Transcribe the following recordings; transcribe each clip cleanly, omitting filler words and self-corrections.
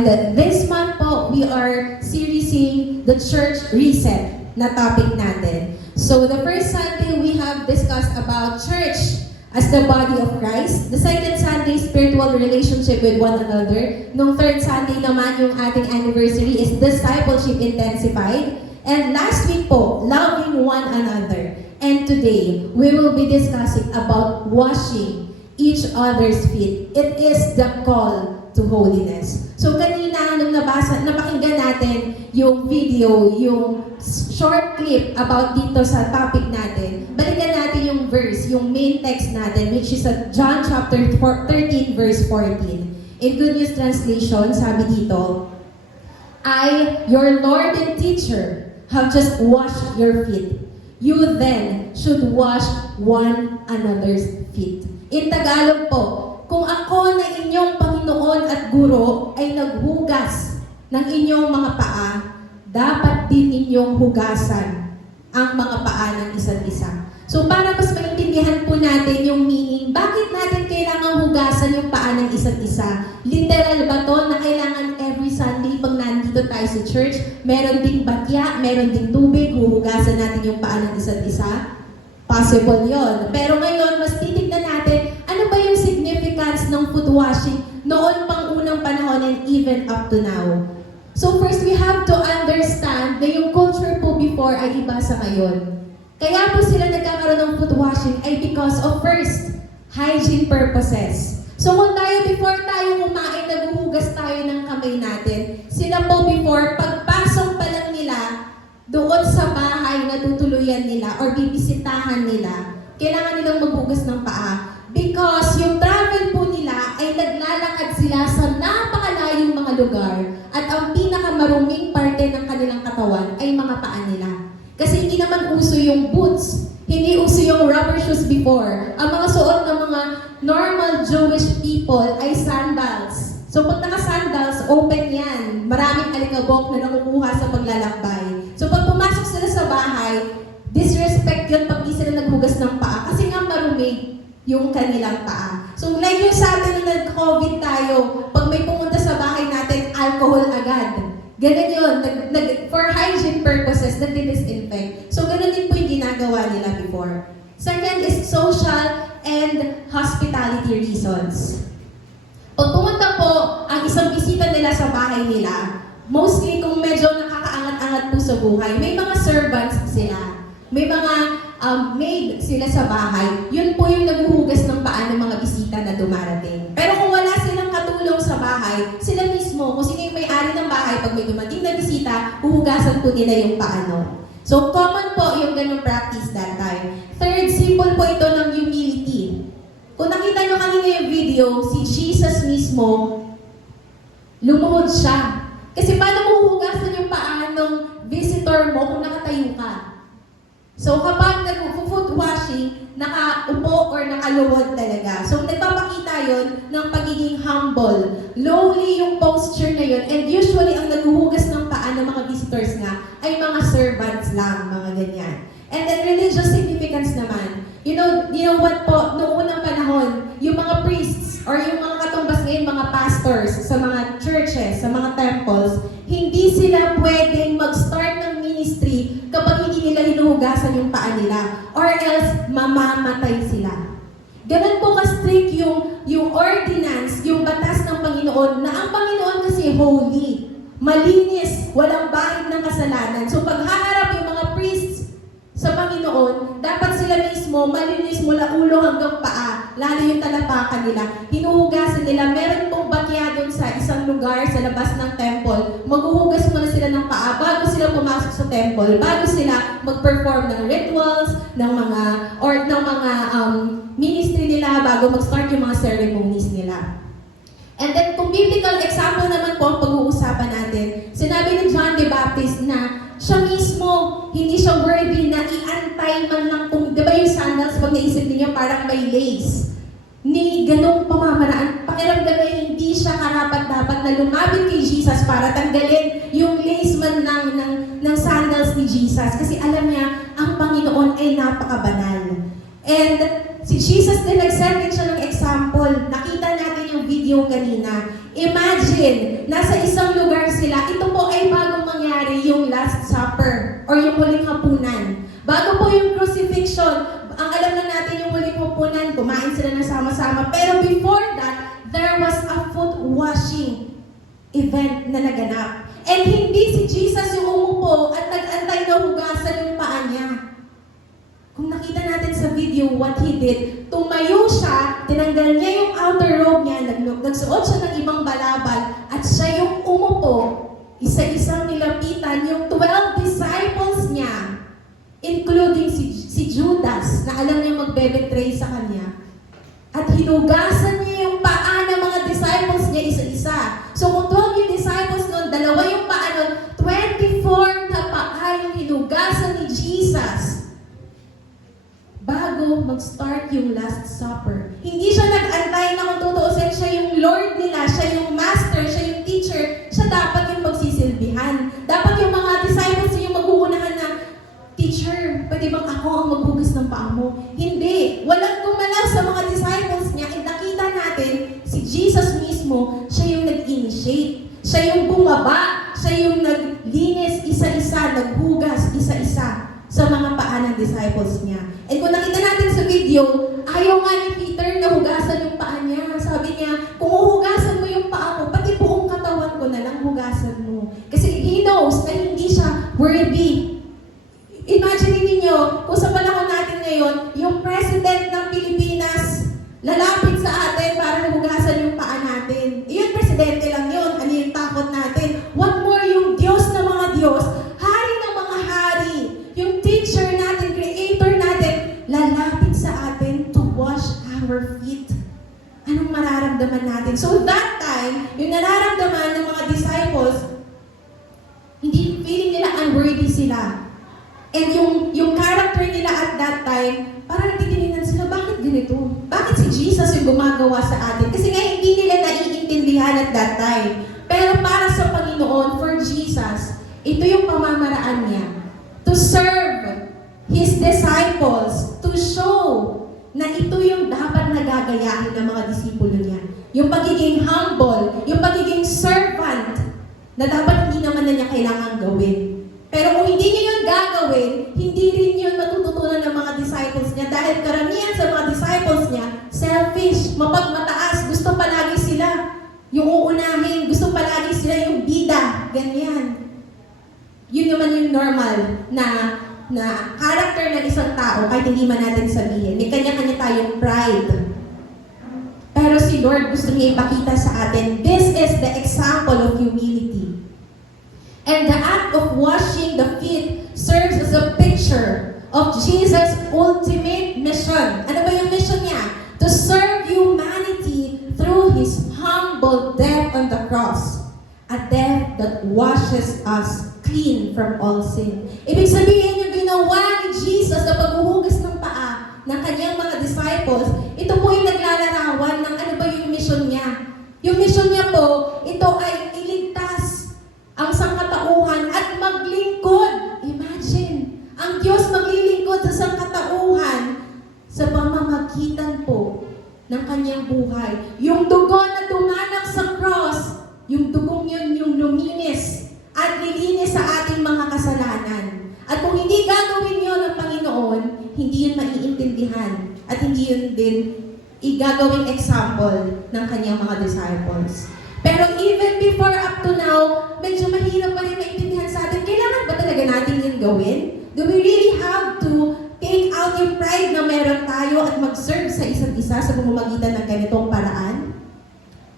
This month po, we are seriesing the church reset na topic natin. So the first Sunday, we have discussed about church as the body of Christ. The second Sunday, spiritual relationship with one another. Nung third Sunday naman, yung ating anniversary is discipleship intensified. And last week po, loving one another. And today, we will be discussing about washing each other's feet. It is the call to holiness. So kanina, nung napakinggan natin yung video, yung short clip about dito sa topic natin, balikan natin yung verse, yung main text natin, which is at John chapter 13, verse 14. In Good News Translation, sabi dito, I, your Lord and teacher, have just washed your feet. You then should wash one another's feet. In Tagalog po, kung ako na inyong Panginoon at Guro ay naghugas ng inyong mga paa, dapat din ninyong hugasan ang mga paa ng isa't isa. So para mas maintindihan po natin yung meaning, bakit natin kailangan hugasan yung paa ng isa't isa? Literal ba to na kailangan every Sunday pag nandito tayo sa church, meron ding batya, meron ding tubig, huhugasan natin yung paa ng isa't isa? Possible yon. Pero ngayon, mas titignan natin, ano ba yung significance ng foot washing noon pang unang panahon and even up to now? So first, we have to understand na yung culture po before ay iba sa ngayon. Kaya po sila nagkakaroon ng foot washing ay because of first, hygiene purposes. So kung before tayo kumain, naghuhugas tayo ng kamay natin. Sila po before, pagpasok pa lang nila, doon sa bahay na tutuluyan nila or bibisitahan nila, kailangan nilang maghugas ng paa. Because yung travel po nila ay naglalakad sila sa napakalayong mga lugar at ang pinakamaruming parte ng kanilang katawan ay mga paa nila. Kasi hindi naman uso yung boots, hindi uso yung rubber shoes before. Ang mga suot ng mga normal Jewish people ay sandals. So pag naka-sandals, open yan. Maraming alikabok na nakukuha sa paglalakbay. So pag pumasok sila sa bahay, disrespect yun pag di sila naghugas ng paa kasi nga marumi yung kanilang paa. So like yung sa atin na nag-COVID tayo, pag may pumunta sa bahay natin, alcohol agad. Ganun yun. For hygiene purposes, nag-disinfect. So ganun din po yung ginagawa nila before. Second is social and hospitality reasons. Pag pumunta po ang isang bisita nila sa bahay nila, mostly kung medyo nakakaangat-angat po sa buhay, may mga servants sila. May mga maid sila sa bahay. Yun po yung naghuhugas ng paa ng mga bisita na dumarating. Pero kung wala silang katulong sa bahay, sila mismo, kung sino yung may-ari ng bahay, pag may dumating na bisita, huhugasan po nila yung paa nun. So common po yung ganung practice that time. Third, symbol po ito ng humility. Kung nakita nyo kanina yung video, si Jesus mismo, lumuhod siya. Kasi paano mo huhugasan yung paa ng visitor mo kung nakatayo ka? So kapag nag-foot washing, nakaupo or nakaluhod talaga. So nagpapakita yun ng pagiging humble. Lowly yung posture na yun. And usually, ang naghuhugas ng paa ng mga visitors nga ay mga servants lang, mga ganyan. And then religious significance naman. You know what po, noong unang panahon, yung mga priests or yung mga katumbas ngayon, mga pastors sa mga churches, sa mga temples, hindi sila pwedeng mag-start ng ministry kapag hindi nila hinuhugasan yung paa nila or else mamamatay sila. Ganun po ka-strict yung ordinance, yung batas ng Panginoon na ang Panginoon kasi holy, malinis, walang bahid ng kasalanan. So pag haharap yung mga priests sa Panginoon, dapat sila mismo malinis mula ulo hanggang paa, lalo yung talapakan nila. Hinuhugasan nila, meron pong batya doon sa isang lugar sa labas ng temple. Maghuhugas muna sila ng paa bago sila pumasok sa temple, bago sila mag-perform ng rituals, ng mga ministry nila, bago mag-start yung mga ceremonies nila. And then, kung biblical example naman po ang pag-uusapan natin, sinabi ni John the Baptist na siya mismo, hindi siya worthy na i-antay man lang kung, di ba yung sandals, pag naisip niyo parang may lace. Ni ganong pamamaraan, pakiramdam na hindi siya karapat-dapat na lumapit kay Jesus para tanggalin yung lace man ng sandals ni Jesus. Kasi alam niya, ang Panginoon ay napakabanal. And si Jesus din nag-set din siya ng example. Nakita natin yung video kanina. Imagine, nasa isang lugar sila. Ito po ay bagong mangyari yung Last Supper or yung huling hapunan. Bago po yung crucifixion, ang alam na natin yung huling hapunan, kumain sila ng sama-sama. Pero before that, there was a foot washing event na naganap. And hindi si Jesus yung umupo at nag-antay na hugasan yung paa niya. Kung nakita natin sa video what he did, tumayo siya, tinanggal niya yung outer robe niya, nagsuot siya ng ibang balabal, at siya yung umupo, isa-isang nilapitan yung 12 disciples niya, including si Judas, na alam niya magbe-betray sa kanya. At hinugasan niya yung paa ng mga disciples niya isa-isa. So kung 12 yung disciples nun, dalawa yung paa nun, 24 na paa yung hinugasan ni Jesus bago mag-start yung Last Supper. Hindi siya nag-antay na kung tutuusin siya yung Lord nila, siya yung Master, siya yung Teacher, siya dapat yung magsisilbihan. Dapat yung mga disciples yung mag-uunahan na, Teacher, pwede bang ako ang maghugas ng paa mo? Hindi. Walang gumalaw sa mga disciples niya. And nakita natin, si Jesus mismo, siya yung nag-initiate. Siya yung bumaba. Siya yung naglinis isa-isa, naghugas isa-isa sa mga paa ng disciples niya. And kung nakita natin sa video, ayaw nga ni Peter na hugasan yung paa niya. Sabi niya, kung uhugasan mo yung paa ko, pati buong katawan ko na lang hugasan mo. Kasi he knows na hindi siya worthy. Imagine niyo, kung sa panahon natin ngayon, yung president ng Pilipinas lalapit sa atin para hugasan yung paa natin. Iyon, presidente lang yun. Ano yung takot natin? What more yung Diyos ng mga Diyos, hari ng mga hari, yung teacher natin, creator natin, lalapit sa atin to wash our feet. Anong mararamdaman natin? So that time, yung nararamdaman ng mga disciples, hindi feeling nila unworthy sila. And yung character nila at that time, parang nagtitinginan sila, bakit ganito? Bakit si Jesus yung gumagawa sa atin? Kasi nga hindi nila naiintindihan at that time. Pero para sa Panginoon, for Jesus, ito yung pamamaraan niya. To serve His disciples, to show na ito yung dapat nagagayahin ng mga disipulo niya. Yung pagiging humble, yung pagiging servant, na dapat hindi naman na niya kailangan gawin. Pero kung hindi niya yun gagawin, hindi rin yun matututunan ng mga disciples niya dahil karamihan sa mga disciples niya, selfish, mapagmataas, gusto palagi sila yung uunahin, gusto palagi sila yung bida, ganyan. Yun naman yung normal na character ng isang tao kahit hindi man natin sabihin. May kanya-kanya tayong pride. Pero si Lord gusto niya ipakita sa atin, this is the example of humility. And the act of washing the feet serves as a picture of Jesus' ultimate mission. Ano ba yung mission niya? To serve humanity through His humble death on the cross. A death that washes us clean from all sin. Ibig sabihin yung ginawa ni Jesus na paghuhugas ng paa ng kanyang mga disciples, ito po yung naglalarawan ng ano ba yung mission niya. Yung mission niya po, ito ay iligtas ang sangkatauhan at maglingkod. Imagine, ang Diyos maglilingkod sa sangkatauhan sa pamamagitan po ng kanyang buhay. Yung dugo na dumanak sa cross, yung dugong yun yung luminis at lilinis sa ating mga kasalanan. At kung hindi gagawin yun ng Panginoon, hindi yun maiintindihan at hindi yun din igagawing example ng kanyang mga disciples. Pero even before up to now, medyo mahirap pa rin maintindihan sa atin, kailangan ba talaga natin yun gawin? Do we really have to take out yung pride na meron tayo at mag-serve sa isa't isa sa pamamagitan ng ganitong paraan?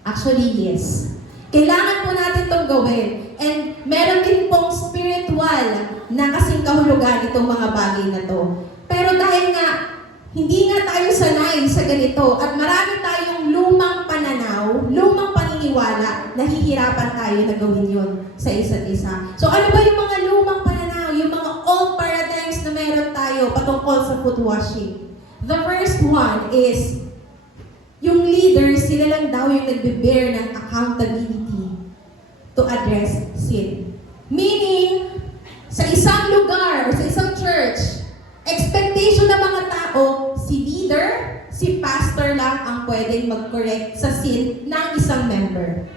Actually, yes. Kailangan po natin itong gawin. And meron din pong spiritual na kasing kahulugan itong mga bagay na to. Pero dahil nga, hindi nga tayo sanay sa ganito at marami tayong lumang pananaw, lumang paniniwala, nahihirapan tayo na gawin yun sa isa't isa. So ano ba yung mga lumang pananaw, yung mga old paradigms na meron tayo patungkol sa foot washing? The first one is, yung leaders, sila lang daw yung nagbe-bear ng accountability to address sin. Meaning, sa isang lugar, sa isang church, expectation ng mga tao, si leader, si pastor lang ang pwedeng mag-correct sa sin ng isang member.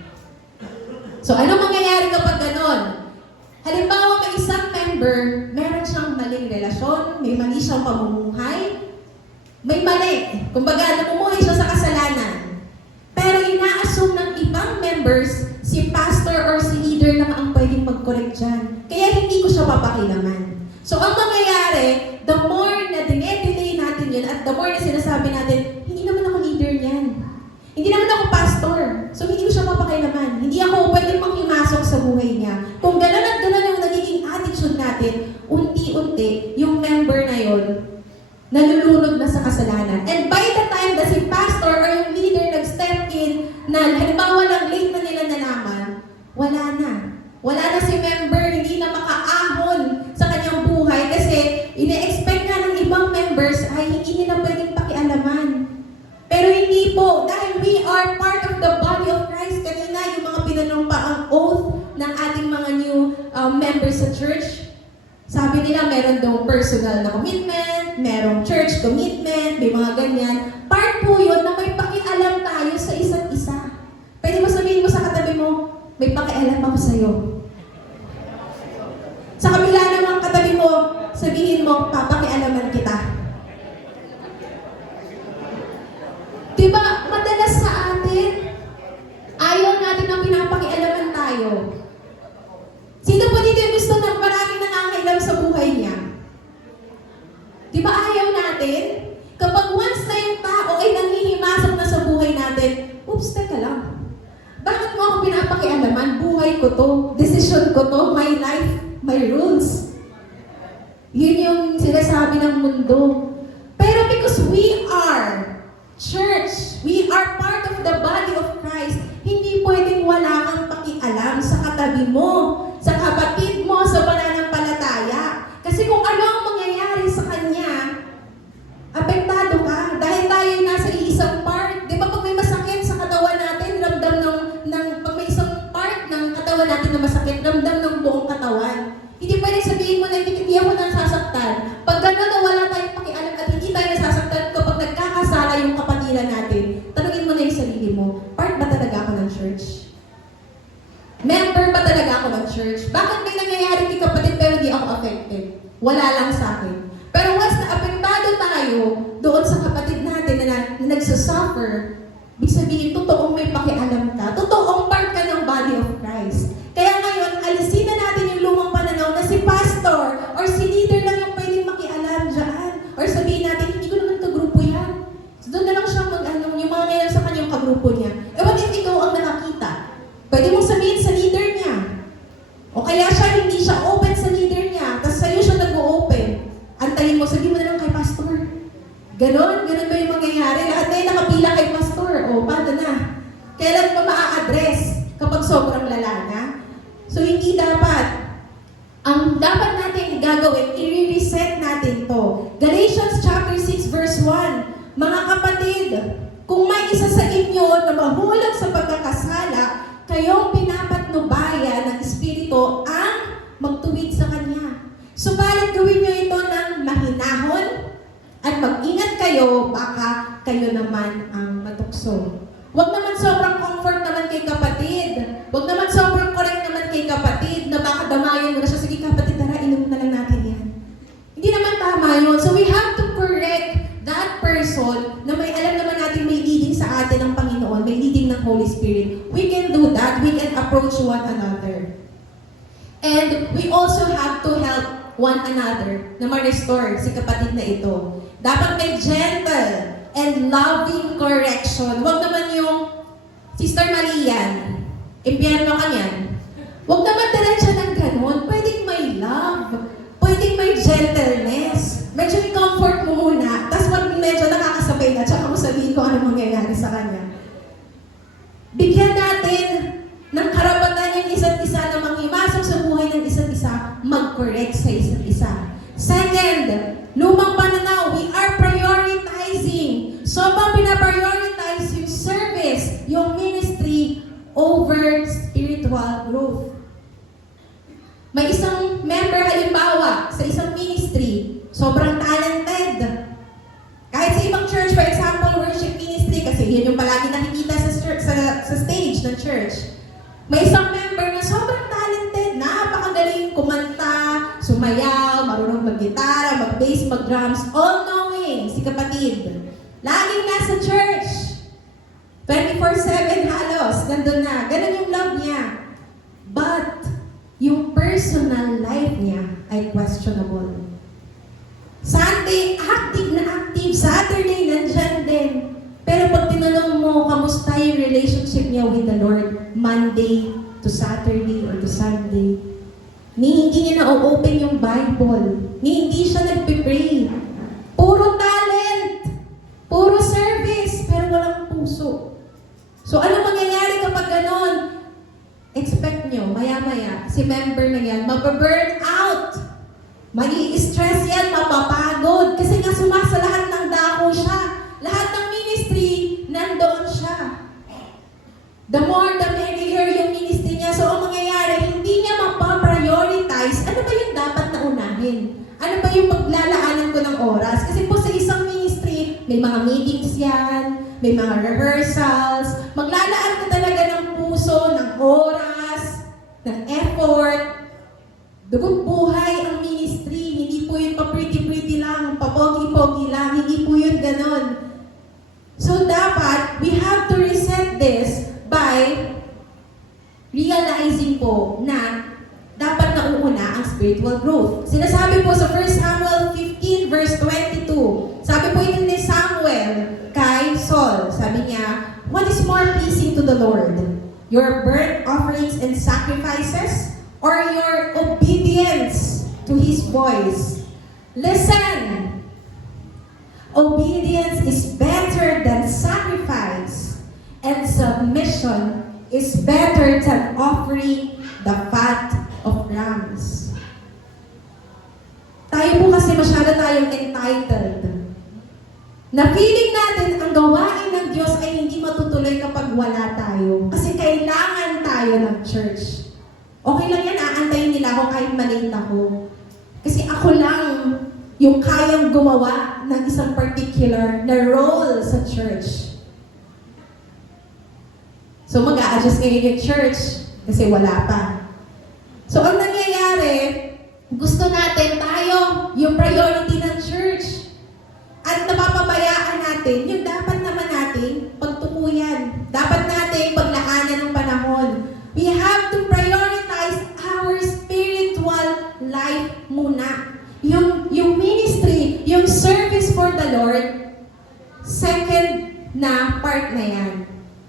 So, ano mangyayari kapag ganon? Halimbawa, may isang member, meron siyang maling relasyon, may mali siyang pamumuhay, may mali. Kumbaga, namumuhay siya sa kasalanan. Pero ina-assume ng ibang members, si pastor or si leader lang ang pwedeng mag-correct dyan. Kaya hindi ko siya papakilaman. So, ang mangyayari, the more na dinedelay natin yun, at the more na sinasabi natin, hindi naman ako leader niyan. Hindi naman ako pastor. So, hindi ko siya papakilaman. Hindi ako pwedeng manghimasok sa buhay niya. Kung gano'n at gano'n yung nagiging attitude natin, unti-unti, yung member na yun, nalulunod na sa kasalanan. And by the time na si pastor or yung leader nag-step in, na halimbawa lang late na nila nalaman, wala na. Wala na si member, hindi na makaahon sa kanyang buhay kasi ine-expect nga ng ibang members ay hindi nila pwedeng pakialaman. Pero hindi po, dahil we are part of the body of Christ. Kanina, yung mga pinanumpa ang oath ng ating mga new members sa church. Sabi nila, meron daw personal na commitment, merong church commitment, may mga ganyan. Part po yun na may pakialam tayo sa isa't isa. Pwede mo sabihin mo sa katabi mo, may pakialam ako sa'yo. Sa kabila naman katabi mo, sabihin mo, papakialaman kita. Diba, madalas sa atin, ayaw natin na pinapakialaman tayo. Sino po dito yung gusto na maraming nakakailam sa buhay niya? Diba ayaw natin? Kapag once na yung tao ay nanghihimasok na sa buhay natin, oops, teka lang. Bakit mo ako pinapakialaman? Buhay ko to, desisyon ko to, my life, my rules. Yun yung sinasabi ng mundo. Pero because we are church, we are part of the body of Christ. Hindi pwedeng wala kang pakialam sa katabi mo, sa kapatid mo, sa pananampalataya. Kasi kung ano ang mangyayari sa kanya, apektado ka. Dahil tayo nasa iisang part. Di ba pag may masakit sa katawan natin, ramdam pag may isang part ng katawan natin na masakit, ramdam ng buong katawan. Hindi pwedeng sabihin mo na hindi ako nasasaktan. Pag gano'n na wala tayong pakialam at hindi tayo nasasaktan kapag nagkakasala yung kapatiran natin, tanungin mo na yung sarili mo, part ba talaga ako ng church? Member ba talaga ako ng church? Bakit may nangyayari kay kapatid pero di ako affected? Wala lang sa akin. Pero once na apektado tayo doon sa kapatid natin na nagsasuffer, ibig sabihin, totoong may pakialam ka, totoong part ka ng body of Christ. Kaya ngayon, alisin na natin yung lumang pananaw na si pastor or si leader lang yung pwedeng makialam dyan. Or sabihin natin, hindi ko naman kagrupo yan. So doon na lang siya yung mga ngayon sa kanyang kagrupo niya. Eh what if ikaw ang nakakita? Pwede mong sabihin sa leader niya. O kaya hindi siya open sa leader niya, tapos sa'yo siya nag-o-open. Antayin mo, sabihin mo na lang kay pastor. Ganon ba yung mangyayari? Lahat na yung nakapila kay pastor. O, paano na? Kailan pa maa-address kapag sobrang lala na? So, hindi dapat. Ang dapat natin gagawin, i-reset natin to. Galatians chapter 6 verse 1. Mga kapatid, kung may isa sa inyo na mahulog sa pagkakasala, kayong pinapatnubayan ng Espiritu ang magtuwid sa Kanya. Subalit gawin niyo ito ng mahinahon at mag-ingat kayo, baka kayo naman ang matukso. Huwag naman sobrang comfort naman kay kapatid. Huwag naman sobrang correct naman kay kapatid na baka damayan mo na siya. Sige kapatid, tara, inom na lang natin yan. Hindi naman tama yun. So we have to correct that person na may alam naman natin may leading sa atin ng Panginoon, may leading ng Holy Spirit. We can do that. We can approach one another. And we also have to help one another na ma-restore si kapatid na ito. Dapat may gentle and loving correction. Huwag naman yung Sister Marian, impyerno ka niyan. Huwag naman diretso ng ganun. Pwedeng may love. Pwedeng may gentleness. Medyo i-comfort mo muna. Tapos pag medyo nakakasabay na, tsaka mo sabihin ko ano mangyayari sa kanya. Bigyan natin ng karapatan yung isa't isa na manghimasok sa buhay ng isa't isa, mag-correct sa isa't isa. Second, lumang pananaw, we are prioritizing. So, bang pinaprioritize yung service, yung ministry, over spiritual growth. May isang member, halimbawa, sa isang ministry, sobrang talented. Kahit sa ibang church, for example, worship ministry, kasi yun yung palagi nakikita sa stage ng church. May isang member member na sobrang talented, napakagaling kumanta, sumayaw, marunong mag-gitara, mag-bass, mag-drums, all-knowing, si kapatid. Laging nasa church. 24/7 halos, nandun na. Ganun yung love niya. But, yung personal life niya ay questionable. Sunday, active na active. Saturday, nandyan din. Pero pag tinanong mo, kamusta yung relationship niya with the Lord? Monday to Saturday or to Sunday. Hindi niya na-open yung Bible. Hindi siya nagpipray. Puro talent. Puro service. Pero walang puso. So ano mangyayari kapag ganon? Expect nyo, maya-maya, si member na yan, mababurn out. Mai-stress yan, mapapagod. Kasi nga sumasalahan ng dako siya. Lahat ng ministry, nandoon siya. The more, the merrier yung ministry niya. So, ang mangyayari, hindi niya mapaprioritize. Ano ba yung dapat na unahin? Ano ba yung paglalaanan ko ng oras? Kasi po sa isang ministry, may mga meetings yan, may mga rehearsals. Maglalaan ka talaga ng puso, ng oras, ng effort. Dugot buhay ang ministry. Hindi po yun pa-pretty-pretty lang, pa-pogi-pogi lang. Hindi po yun ganon. So dapat, we have to reset this by realizing po na dapat nauuna ang spiritual growth. Sinasabi po sa 1 Samuel 15 verse 22, sabi po ito ni Samuel kay Saul, sabi niya, what is more pleasing to the Lord? Your burnt offerings and sacrifices or your obedience to His voice? Listen! Obedience is better than sacrifice, and submission is better than offering the fat of rams. Tayo po kasi masyado tayong entitled. Na feeling natin ang gawain ng Diyos ay hindi matutuloy kapag wala tayo. Kasi kailangan tayo ng church. Okay lang yan, aantayin nila ako kahit maliit ako. Kasi ako lang yung kayang gumawa ng isang particular na role sa church. So mag-a-adjust ngayon yung church kasi wala pa. So ang nangyayari, gusto natin tayo yung priority ng church. At napapabayaan natin yung dapat naman natin pagtukuyan. Dapat natin paglaanan ng panahon. We have to prioritize our spiritual life muna. Yung ministry, yung service for the Lord, second na part na yan.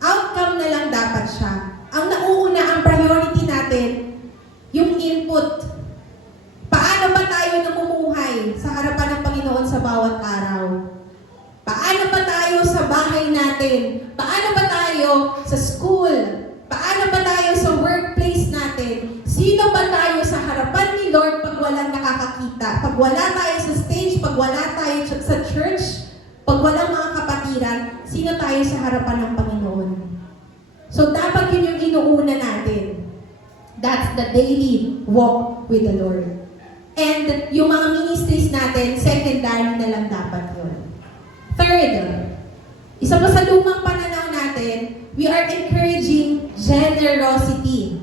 Outcome na lang dapat siya. Ang nauuna, ang priority natin, yung input. Paano ba tayo namumuhay sa harapan ng Panginoon sa bawat araw? Paano ba tayo sa bahay natin? Paano ba tayo sa school? Paano ba tayo sa workplace natin? Sino ba tayo sa harapan ni Lord pag walang nakakakita? Pag wala tayo sa stage, pag wala tayo sa church, pag walang mga kapatiran, sino tayo sa harapan ng Panginoon? So dapat yun yung inuuna natin. That's the daily walk with the Lord. And yung mga ministries natin, secondary na lang dapat yun. Third, isa pa sa lumang pananaw natin, we are encouraging generosity.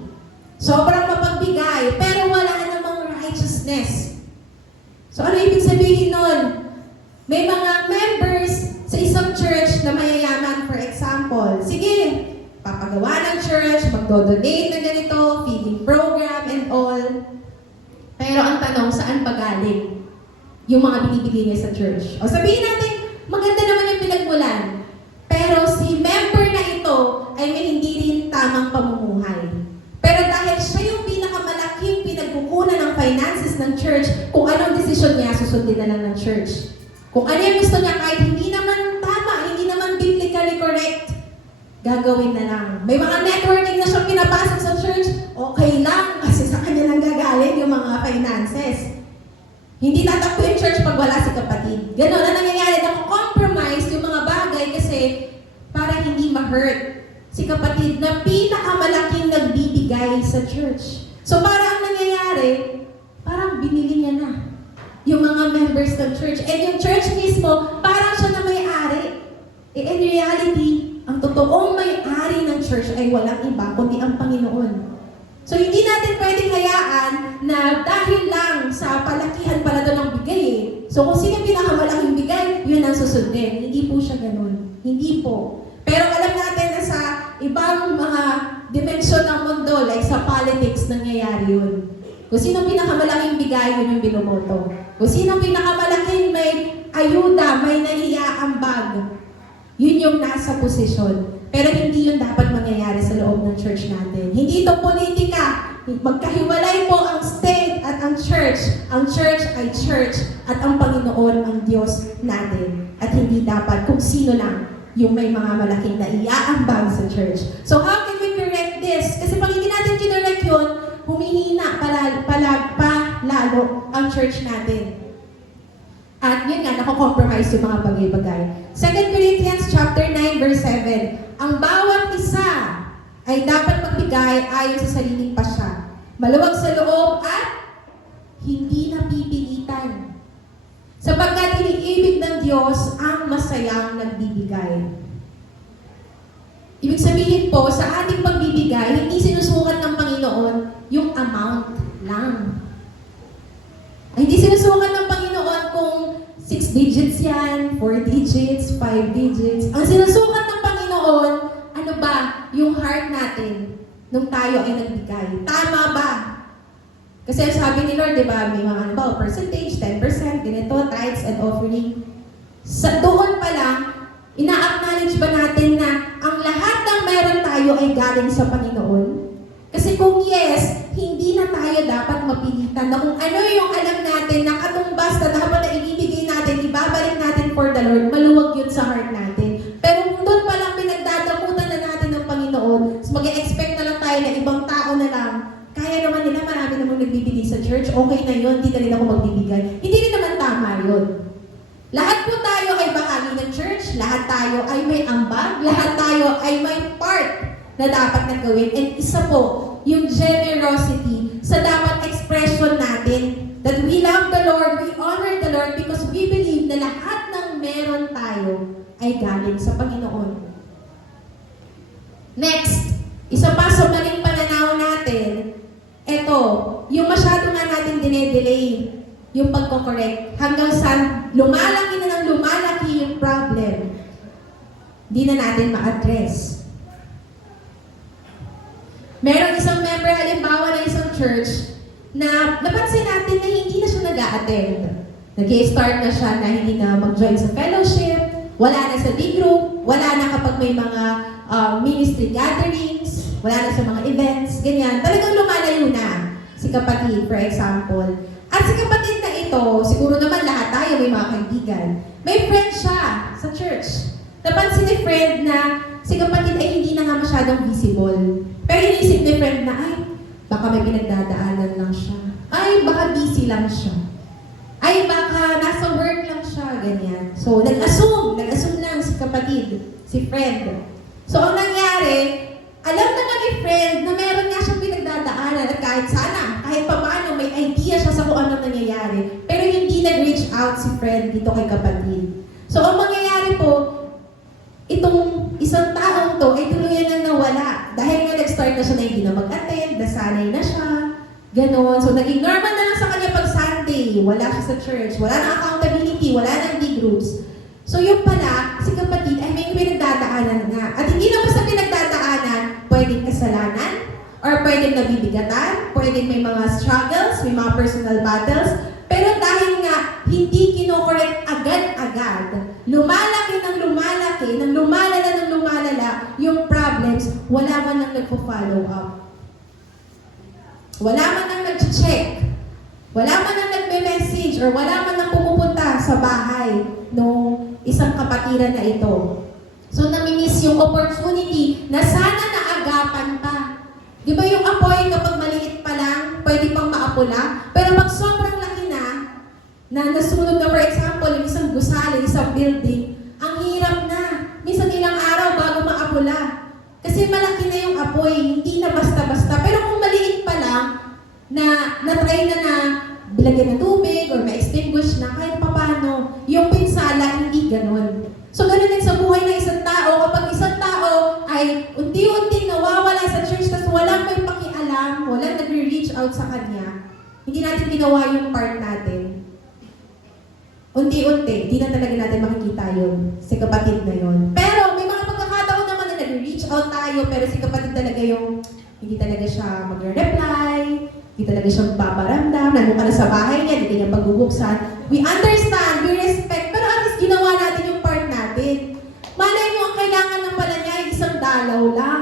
Sobrang mapagbigay, pero wala namang righteousness. So ano ibig sabihin nun? May mga members sa isang church na mayayaman, for example. Sige, papagawa ng church, magdo-donate na ganito, feeding program and all. Pero ang tanong, saan pagaling yung mga binibigay niya sa church? O sabihin natin, maganda naman yung pinagmulan. Pero si member na ito ay may hindi rin tamang pamumuhay. Pero dahil siya yung pinakamalaking pinagkukunan ng finances ng church, kung anong desisyon niya, susundin na lang ng church. Kung ano yung gusto niya, kahit hindi naman tama, hindi naman biblically correct, gagawin na lang. May mga networking na siyang pinapasok sa church, okay lang, kasi sa kanya nang gagaling yung mga finances. Hindi tatakbo yung church pag wala si kapatid. Ganon, ang nangyayari, naku-compromise yung mga bagay kasi para hindi ma-hurt si kapatid na pinakamalaking nagbibigay sa church. So para ang nangyayari, parang binili niya na yung mga members ng church. And yung church mismo, parang siya na may-ari. In reality, ang totoong may-ari ng church ay walang iba, kundi ang Panginoon. So hindi natin pwedeng hayaan na dahil lang sa palakihan pala doon ng bigay eh. So kung sino pinakamalaking bigay, yun ang susundin. Hindi po siya ganun. Hindi po. Pero alam natin na sa ibang mga dimensyon ng mundo, like sa politics, nangyayari yun. Kung sino pinakamalaking bigay, yun yung binoboto. Kung sino pinakamalaking may ayuda, may naiaambag, yun yung nasa posisyon. Pero hindi yun dapat mangyayari sa loob ng church natin. Hindi ito politika. Magkahiwalay po ang state at ang church. Ang church ay church at ang Panginoon ang Diyos natin. At hindi dapat kung sino lang yung may mga malaking naiaambag sa church. So how can we correct this? Kasi pag hindi natin kinorek yun, humihina palalo ang church natin. At yun nga, nako-compromise yung mga bagay-bagay. 2 Corinthians chapter 9 verse 7. Ang bawat isa ay dapat magbigay ayon sa sariling pasya. Maluwag sa loob at hindi napipilitan. Sapagkat iniibig ng Diyos ang masayang nagbibigay. Ibig sabihin po, sa ating pagbibigay, hindi sinusukat ng Panginoon yung amount lang. Hindi sinusukat ng Panginoon kung 6 digits yan, 4 digits, 5 digits. Ang sinusukat ng Panginoon, ano ba yung heart natin nung tayo ay nagbigay? Tama ba? Kasi sabi ni Lord, di ba, may mga ano ba, percentage, 10%, ganito, tithes and offering. Sa doon pa lang, ina-acknowledge ba natin na ang lahat ng meron tayo ay galing sa Panginoon? Kasi kung yes, hindi na tayo dapat mapilitan na kung ano yung alam natin na katumbas na dapat na ibibigay natin, ibabalik natin for the Lord, maluwag yun sa heart natin. Pero kung doon pa lang pinagdadamutan na natin ng Panginoon, mag-expect na lang tayo na ibang tao na lang, kaya naman nila, marami namang nagbibigay sa church, okay na yun, hindi na rin ako magbibigay. Hindi rin naman tama yun. Lahat po tayo ay bahagi ng church, lahat tayo ay may ambag, lahat tayo ay may part na dapat na gawin. And isa po, yung generosity sa dapat expression natin that we love the Lord, we honor the Lord because we believe na lahat ng meron tayo ay galing sa Panginoon. Next, isa pa sa maling pananaw natin, eto, yung masyado nga natin dinedelay yung pagko-correct hanggang sa lumalaki na ng lumalaki yung problem, di na natin ma-address. Merong isang member, halimbawa ng isang church, na napansin natin na hindi na siya nag-a-attend. Nag-i-start na siya na hindi na mag-join sa fellowship, wala na sa D-group, wala na kapag may mga ministry gatherings, wala na sa mga events, ganyan. Talagang lumalayo na si kapatid, for example. At si kapatid na ito, siguro naman lahat tayo may mga kaibigan. May friend siya sa church. Napansin ni friend na si kapatid ay hindi na nga masyadong visible. Pero inisip ni friend na, ay, baka may pinagdadaanan lang siya. Ay, baka busy lang siya. Ay, baka nasa work lang siya, ganyan. So, nag-assume lang si kapatid, si friend. So, ang nangyari, alam naman ni friend na meron nga siyang pinagdadaanan at kahit paano may idea siya sa kung ano nangyayari. Pero hindi nag-reach out si friend dito kay kapatid. So, ang mangyayari po, itong isang taong to ay tuluyan na nawala. Dahil nga nag-start na siya na hindi na mag-attend, nasanay na siya, ganon. So, naging normal na lang sa kanya pag Sunday. Wala siya sa church, wala na accountability, wala na D-groups. So, yung pala, si kapatid ay may pinagdadaanan nga. At hindi lang basta pinagdadaanan, pwedeng kasalanan, or pwedeng nabibigatan, pwedeng may mga struggles, may mga personal battles. Pero dahil nga, hindi kinokorek agad-agad, lumalaki, nang lumalala yung problems, wala man nang nagpo-follow up. Wala man nang nag-check. Wala man nang nagme-message or wala man nang pumupunta sa bahay nung isang kapatiran na ito. So, namimiss yung opportunity na sana naagapan pa. Di ba yung apoy kapag maliit pa lang, pwede pang maapula? Pero pag sobrang laki na nasunog na, for example, yung isang gusali, isang building, ang hirap na. Minsan ilang araw bago maapula. Kasi malaki na yung apoy, hindi na basta-basta. Pero kung maliit pa lang, na-try na bilagyan ng tubig or ma-extinguish na, kahit papano, yung pinsala, hindi ganun. So, ganun din sa buhay ng isang tao. Kapag isang tao ay unti-unting nawawala sa church, tapos walang may pakialam, alam, walang nagre-reach out sa kanya, hindi natin ginawa yung part natin, unti-unti, di na talaga natin makikita yun si kapatid na yun. Pero may mga pagkakataon naman na nag-reach out tayo, pero si kapatid talaga yung hindi talaga siya mag-reply, hindi talaga siya magpaparamdam, nandun ka na sa bahay niya, hindi niya pagbubuksan. We understand, we respect, pero at least ginawa natin yung part natin. Malay mo, ang kailangan lang pala niya ay isang dalaw lang.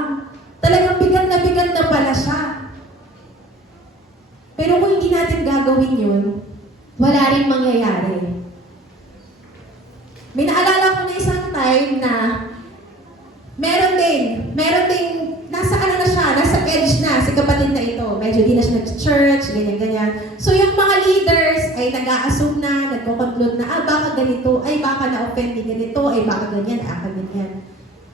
Talagang bigat na pala siya. Pero kung hindi natin gagawin yun, wala rin mangyayari. May naalala ko na isang time na meron ding, nasa ano na siya, nasa edge na si kapatid na ito. Medyo di na siya nag-church, ganyan-ganyan. So yung mga leaders ay nag-a-assume na, nagko-conclude na, baka ganito, ay baka na-offend din ganito, ay baka ganyan, ganyan.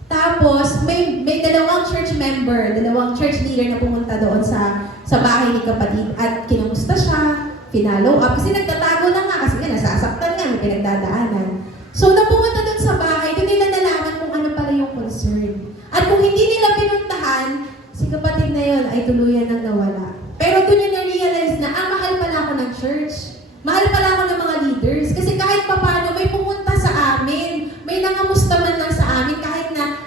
Tapos, may dalawang church member, dalawang church leader na pumunta doon sa bahay ni kapatid at kinamusta siya, pinalo up, kasi nagtatago na nga, kasi nga nasasaktan nga, may pinagdadaanan. So, nung pumunta doon sa bahay, doon nila nalaman kung ano pala yung concern. At kung hindi nila pinuntahan, si kapatid na yun ay tuluyan nang nawala. Pero doon niya na-realize na, mahal pala ako ng church. Mahal pala ako ng mga leaders. Kasi kahit papano, may pumunta sa amin. May nangamusta man lang sa amin. Kahit na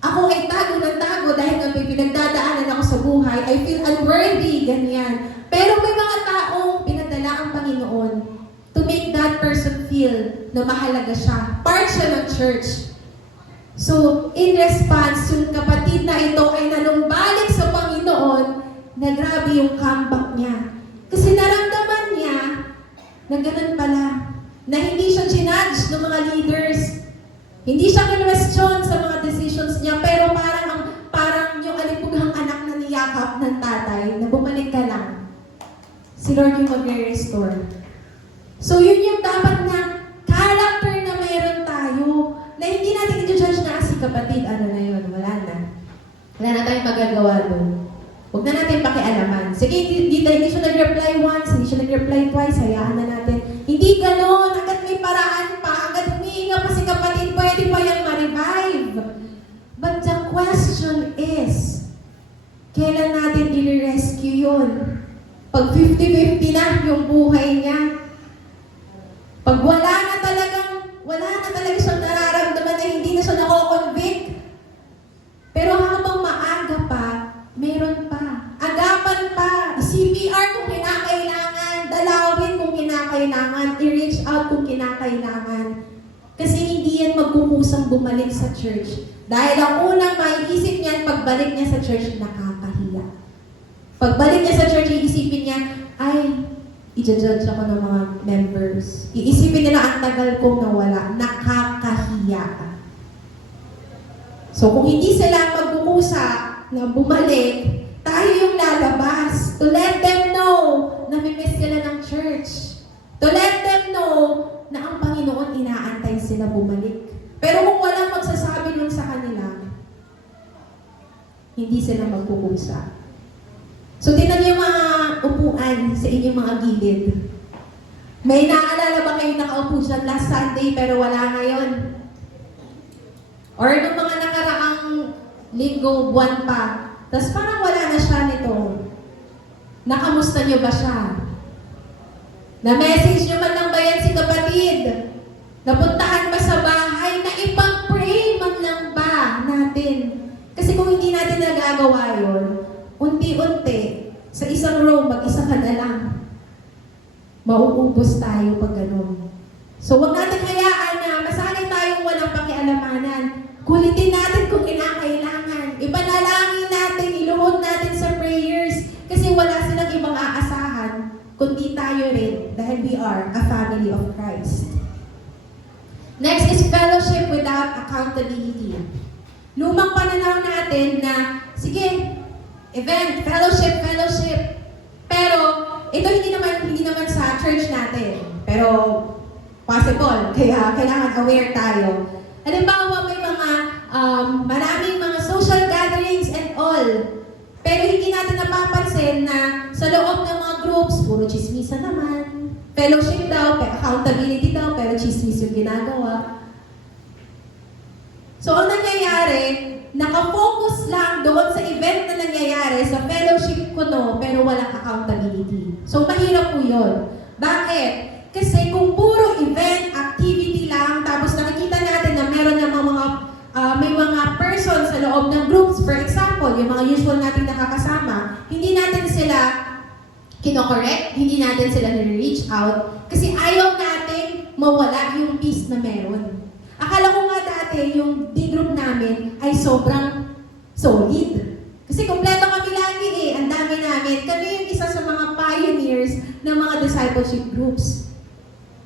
ako ay tago ng tago dahil nga may pinagdadaanan ako sa buhay. I feel unworthy, ganyan. Pero may mga taong pinadala ang Panginoon to make that person feel na mahalaga siya. Part siya ng church. So, in response, yung kapatid na ito ay nalumbalik sa Panginoon na grabe yung comeback niya. Kasi naramdaman niya na ganun pala, na hindi siya ginudge ng mga leaders. Hindi siya kinwestiyon sa mga decisions niya, pero parang yung alipughang anak na niyakap ng tatay, na bumalik ka lang. Si Lord yung mag-restore. So, yun yung dapat na character na meron tayo, na hindi natin i-judge na si kapatid, ano na yun, wala na. Wala na tayong magagawa doon. Huwag na natin pakialaman. Sige, hindi siya nag-reply once, hindi siya nag-reply twice, hayaan na natin. Hindi ganon, hanggat may paraan pa, hanggat humihinga pa si kapatid, pwede pa yung ma-revive. But the question is, kailan natin i-rescue yun? Pag 50-50 na yung buhay niya. Pag wala na talaga siyang nararamdaman na hindi na siya nako-convict. Pero habang maaga pa, meron pa. Agapan pa. CPR kung kinakailangan. Dalawin kung kinakailangan. I-reach out kung kinakailangan. Kasi hindi yan magkukusang bumalik sa church. Dahil ang unang maiisip niyan, pagbalik niya sa church, nakakahiya. Pagbalik niya sa church, iisipin niya, ay, i-judge ako ng mga members. Iisipin nila, ang tagal kong nawala. Nakakahiya ka. So kung hindi sila magkukusa na bumalik, tayo yung lalabas to let them know na mimiss sila ng church. To let them know na ang Panginoon inaantay sila bumalik. Pero kung walang magsasabi nun sa kanila, hindi sila magkukusa. So, tingnan niyo yung mga upuan sa inyong mga gilid. May naalala ba kayo nakaupo dyan last Sunday pero wala ngayon? Or nung mga nakaraang linggo, buwan pa, tapos parang wala na siya nito. Nakamusta niyo ba siya? Na-message niyo man lang ba yan si kapatid? Napuntahan ba sa bahay? Na ipag-pray man lang ba natin? Kasi kung hindi natin nagagawa yun, unti-unti, sa isang room, mag-isa ka na lang. Mauubos tayo pag ganun. So, huwag natin hayaan na masanay tayong walang pakialamanan. Kulitin natin kung kinakailangan. Ipanalangin natin, iluhod natin sa prayers. Kasi wala silang ibang aasahan, kundi tayo rin, dahil we are a family of Christ. Next is fellowship without accountability. Lumang pananaw natin na, sige, event, fellowship. Pero, ito hindi naman sa church natin. Pero, possible. Kaya, kailangan aware tayo. Halimbawa, may mga, maraming mga social gatherings and all. Pero hindi natin napapansin na sa loob ng mga groups, puro chismisa naman. Fellowship daw, accountability daw, pero chismis yung ginagawa. So ang nangyayari, nakafocus lang doon sa event na nangyayari, sa fellowship ko no, pero walang accountability. So mahirap po yun. Bakit? Kasi kung puro event, activity lang, tapos nakikita natin na meron ng may mga person sa loob ng groups, for example, yung mga usual natin nakakasama, hindi natin sila kino-correct, hindi natin sila nire-reach out, kasi ayaw natin mawala yung peace na meron. Akala ko nga dati, yung D-group namin ay sobrang solid. Kasi kompleto kami lagi ang dami namin. Kami yung isa sa mga pioneers ng mga discipleship groups.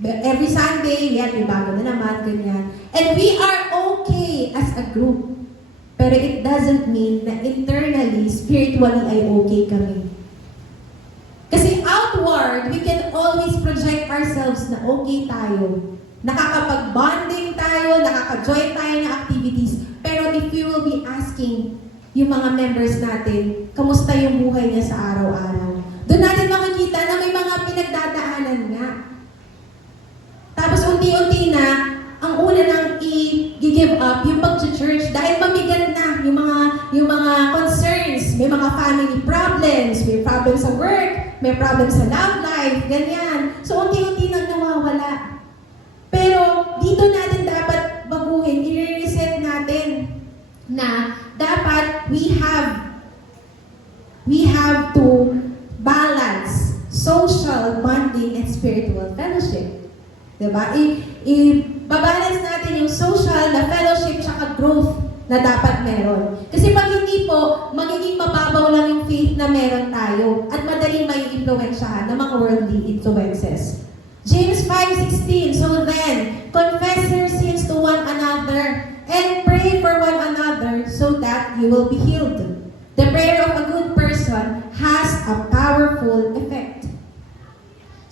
Every Sunday, may bago na naman, ganyan. And we are okay as a group. Pero it doesn't mean na internally, spiritually ay okay kami. Kasi outward, we can always project ourselves na okay tayo. Nakakapag-bonding tayo, nakaka-join tayo ng activities. Pero if we will be asking yung mga members natin, kamusta yung buhay niya sa araw-araw? Doon natin makikita na may mga pinagdadaanan nga. Tapos unti-unti na, ang una nang i-give up yung pag-church dahil mamigat na yung mga concerns, may mga family problems, may problems sa work, may problems sa love life, ganyan. So unti-unti nang nawawala. Pero dito natin dapat baguhin, i-reset natin na dapat we have to balance social bonding and spiritual fellowship. Diba? I-balance natin yung social na fellowship tsaka growth na dapat meron. Kasi pag hindi po, magiging mababaw lang yung faith na meron tayo at madaling may influensyahan ng mga worldly influences. James 5:16, so then, confess your sins to one another and pray for one another so that you will be healed. The prayer of a good person has a powerful effect.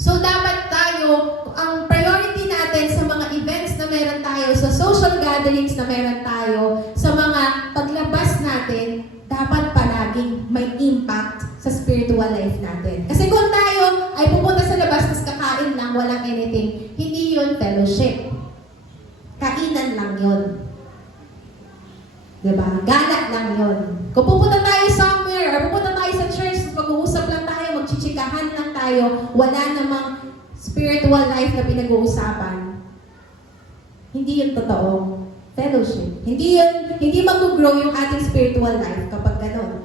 So dapat tayo, ang priority natin sa mga events na meron tayo, sa social gatherings na meron tayo, sa mga paglabas natin, dapat palaging may impact sa spiritual life natin. Kasi kung tayo ay pupunta sa labas, tas kakain lang, walang anything, hindi yun fellowship. Kainan lang yun. Diba? Gala lang yun. Kung pupunta tayo somewhere, or pupunta tayo sa church, mag-uusap lang tayo, magchichikahan lang tayo, wala namang spiritual life na pinag-uusapan, hindi yun totoo. Fellowship. Hindi mag-grow yung ating spiritual life kapag gano'n.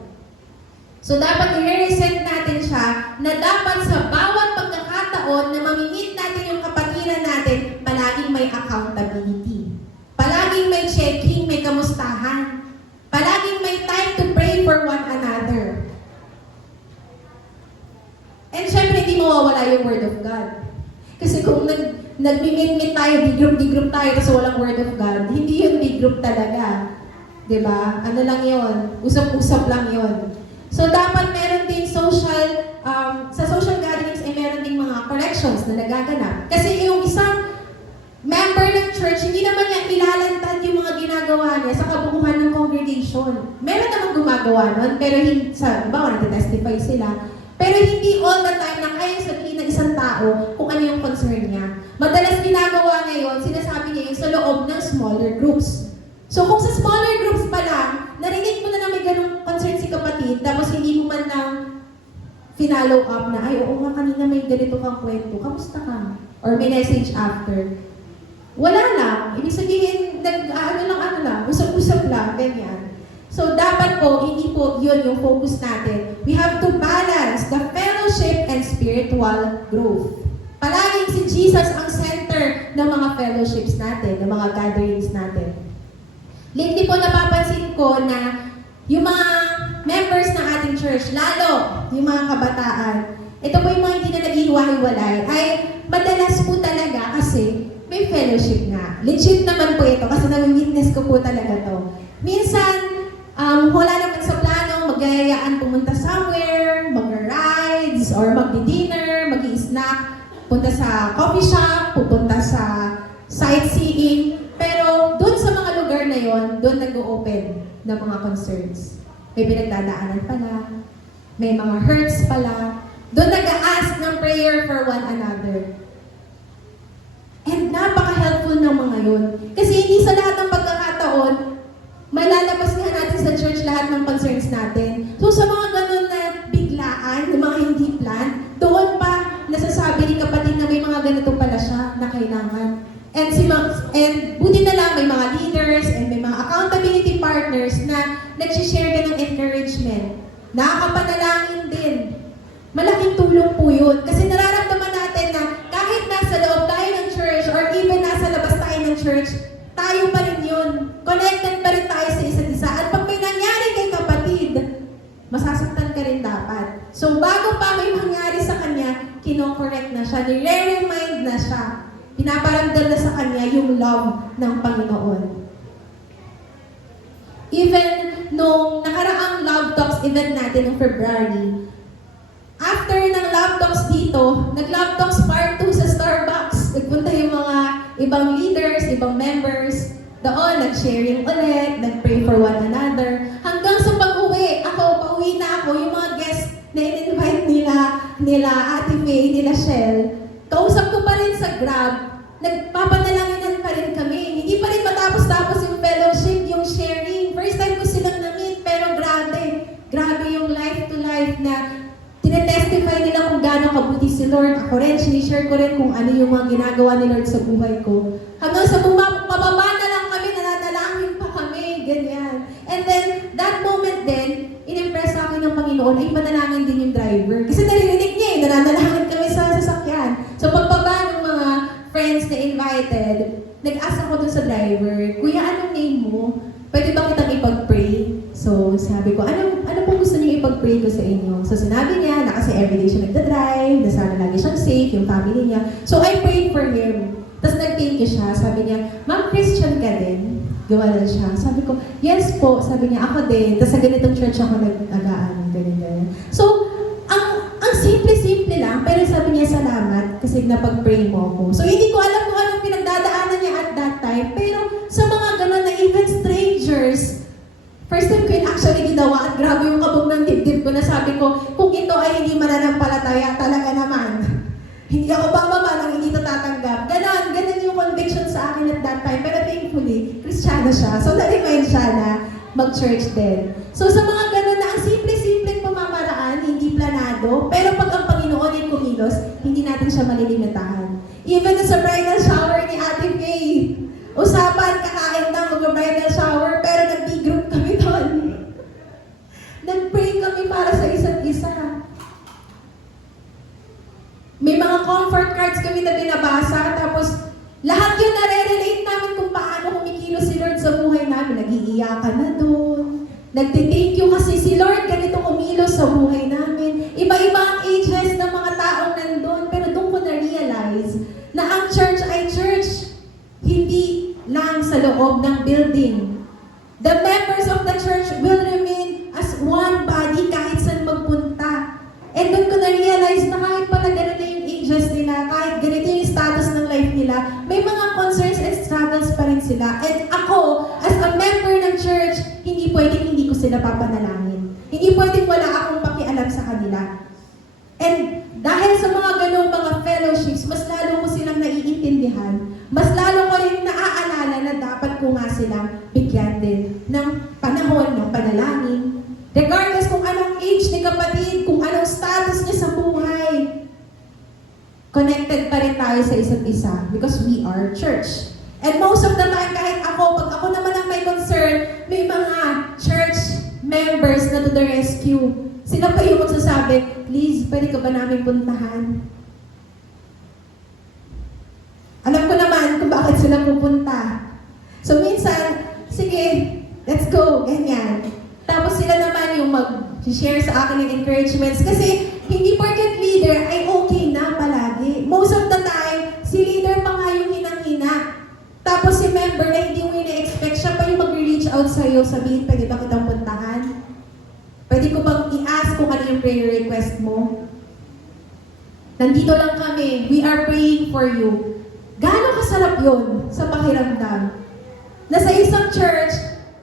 So dapat i-reset natin siya na dapat sa bawat pagkakataon na mamimit natin yung kapatiran natin, palaging may accountability. Palaging may checking, may kamustahan. Palaging may time to pray for one another. And syempre, hindi mawawala yung Word of God. Kasi kung nag-meet tayo, di-group tayo, kasi walang Word of God, hindi yun di-group talaga. Diba? Ano lang yun? Usap-usap lang yun. So, dapat meron din social, sa social gatherings, ay meron din mga corrections na nagaganap. Kasi yung isang member ng church, hindi naman niya ilalantad yung mga ginagawa niya sa kabuuan ng congregation. Meron naman gumagawa nun, pero hindi, bawa nag-testify sila. Pero hindi all the time na kaya sabihin ng isang tao kung ano yung concern niya. Madalas ginagawa niya yun, sinasabi niya yun sa loob ng smaller groups. So kung sa smaller groups pa lang, narinig mo na may ganong concern si kapatid, tapos hindi mo man lang finallow up na, ay oo nga kanina may ganito kang kwento, kamusta ka? Or may message after. Wala lang. Ibig sabihin, ano lang, usap-usap lang, ganyan. So, dapat po, hindi po yun yung focus natin. We have to balance the fellowship and spiritual growth. Palaging si Jesus ang center ng mga fellowships natin, ng mga gatherings natin. Lately po, napapansin ko na yung mga members ng ating church, lalo yung mga kabataan, ito po yung mga hindi na naghihiwa-hiwalay, ay madalas po talaga kasi may fellowship nga. Legit naman po ito kasi nami-witness ko po talaga to. Minsan, wala naman sa plano, magyayaan pumunta somewhere, mag-rides, or magdi-dinner, mag-i-snack, punta sa coffee shop, pupunta sa sightseeing. Pero doon sa mga lugar na yon, doon nag-o-open ng mga concerns. May pinagdadaanan pala, may mga hurts pala. Doon nag-a-ask ng prayer for one another. And napaka-helpful ng mga yun. Kasi hindi sa lahat ng pagkakataon, Malalabas nga natin sa church lahat ng concerns natin. So sa mga ganun na biglaan, yung mga hindi plan, doon pa nasasabi ni kapatid na may mga ganito pala siya na kailangan. And buti na lang may mga leaders and may mga accountability partners na nag-share din ng encouragement. Nakakapanalangin din. Malaking tulong po yun. Kasi nararamdaman natin na kahit nasa loob tayo ng church or even nasa labas tayo ng church, tayo pa rin yun. Connected pa rin tayo sa isa't isa. At pag may nangyari kay kapatid, masasaktan ka rin dapat. So bago pa may mangyari sa kanya, kino-correct na siya, nire-remind na siya. Pinaparamdam na sa kanya yung love ng Panginoon. Even nung nakaraang Love Talks event natin noong February, after ng Love Talks dito, nag-Love Talks part 2 sa Starbucks. Nagpunta yung mga ibang leaders, ibang members, doon, nag-sharing ulit, nag-pray for one another. Hanggang sa pag-uwi, pauwi na ako, yung mga guests na in-invite nila Ate Faye, nila Shell, kausap ko pa rin sa Grab, nagpapanalanginan pa rin kami. Hindi pa rin matapos-tapos yung fellowship, yung sharing. First time ko silang na-meet, pero grabe yung life-to-life na tinetestify nila kung gaano kabuti si Lord. Ako rin, sinishare ko rin kung ano yung mga ginagawa ni Lord sa buhay ko. Hanggang sa mababa na lang kami, nananalangin pa kami, ganyan. And then, that moment din, in-impress sa akin ng Panginoon, ay manalangin din yung driver. Kasi narinig niya nananalangin kami sa sasakyan. So, pagbaba ng mga friends na invited, nag-ask ako dun sa driver, Kuya, anong name mo? Pwede ba kitang ipag-pray? So, sabi ko, ano po gusto niyo ipag-pray ko sa inyo? So, sinabi niya na kasi everyday siya nagdadrive, na sana lagi siyang safe, yung family niya. So, I prayed for him. Tapos nag-thank you siya. Sabi niya, Ma'am, Christian ka din? Gawalan siya. Sabi ko, yes po. Sabi niya, ako din. Tapos sa ganitong church ako nag-agaan, ganyan. So, ang simple-simple lang, pero sabi niya, salamat kasi napag-pray mo ako. So, hindi ko alam kung anong pinagdadaanan niya at that time, pero sa mga gano'n na even strangers, first time ko yun actually ginawa at grabe yung kabog ng dibdib ko na sabi ko, kung ito ay hindi mananampalataya, talaga naman. Hindi ako bababa nang hindi ito tatanggap. Ganon yung conviction sa akin at that time. Pero thankfully, Kristiyano siya. So, na-remind siya na mag-church din. So, sa mga ganon na ang simple-simple pamamaraan, hindi planado, pero pag ang Panginoon ay kumilos, hindi natin siya malilimitahan. Even sa bridal shower ni Ate Faye, usapan, kakain lang, mag-bridal shower, pero nag-group kami doon. Nag-pray kami para sa isa't isa. May mga comfort cards kami na binabasa, tapos lahat yun nare-relate namin kung paano kumikilos si Lord sa buhay namin. Nag-iiyakan na doon. Nagti-thank you kasi si Lord ganito kumilos sa buhay namin. Iba-iba ang ages ng mga taong nandun, pero doon ko na-realize na ang church ay church, hindi lang sa loob ng building. The members of the church will remain as one body kahit saan magpunta. And doon ko na-realize na kahit pala ganito yung ages nila, kahit ganito yung status ng life nila, may mga concerns and struggles pa rin sila. And ako, as a member ng church, hindi pwedeng hindi ko sila papanalangin. Hindi pwedeng wala akong pakialam sa kanila. And dahil sa mga ganong mga fellowships, mas lalo ko silang naiintindihan, mas lalo ko rin naaalala na dapat ko nga silang bigyan din ng panahon ng panalangin. Regardless kung anong age ni kapatid, kung anong status niya sa buhay, connected pa rin tayo sa isa't isa because we are church. And most of the time, kahit ako, pag ako naman ang may concern, may mga church members na to the rescue. Sila pa yung magsasabi, please, pwede ka ba namin puntahan? Alam ko naman kung bakit sila pupunta. So minsan, sige, let's go, ganyan. Tapos sila naman yung mag-share sa akin ng encouragements. Kasi hindi porket leader ay okay na palagi. Most of the time, si leader pa nga yung hinang-hina. Tapos si member na hindi mo ina-expect, siya pa yung mag-reach out sa'yo, sabihin, pwede ba kitang puntahan? Pwede ko bang i-ask kung ano yung prayer request mo? Nandito lang kami. We are praying for you. Gaano kasarap yun sa pakiramdam? Na sa isang church,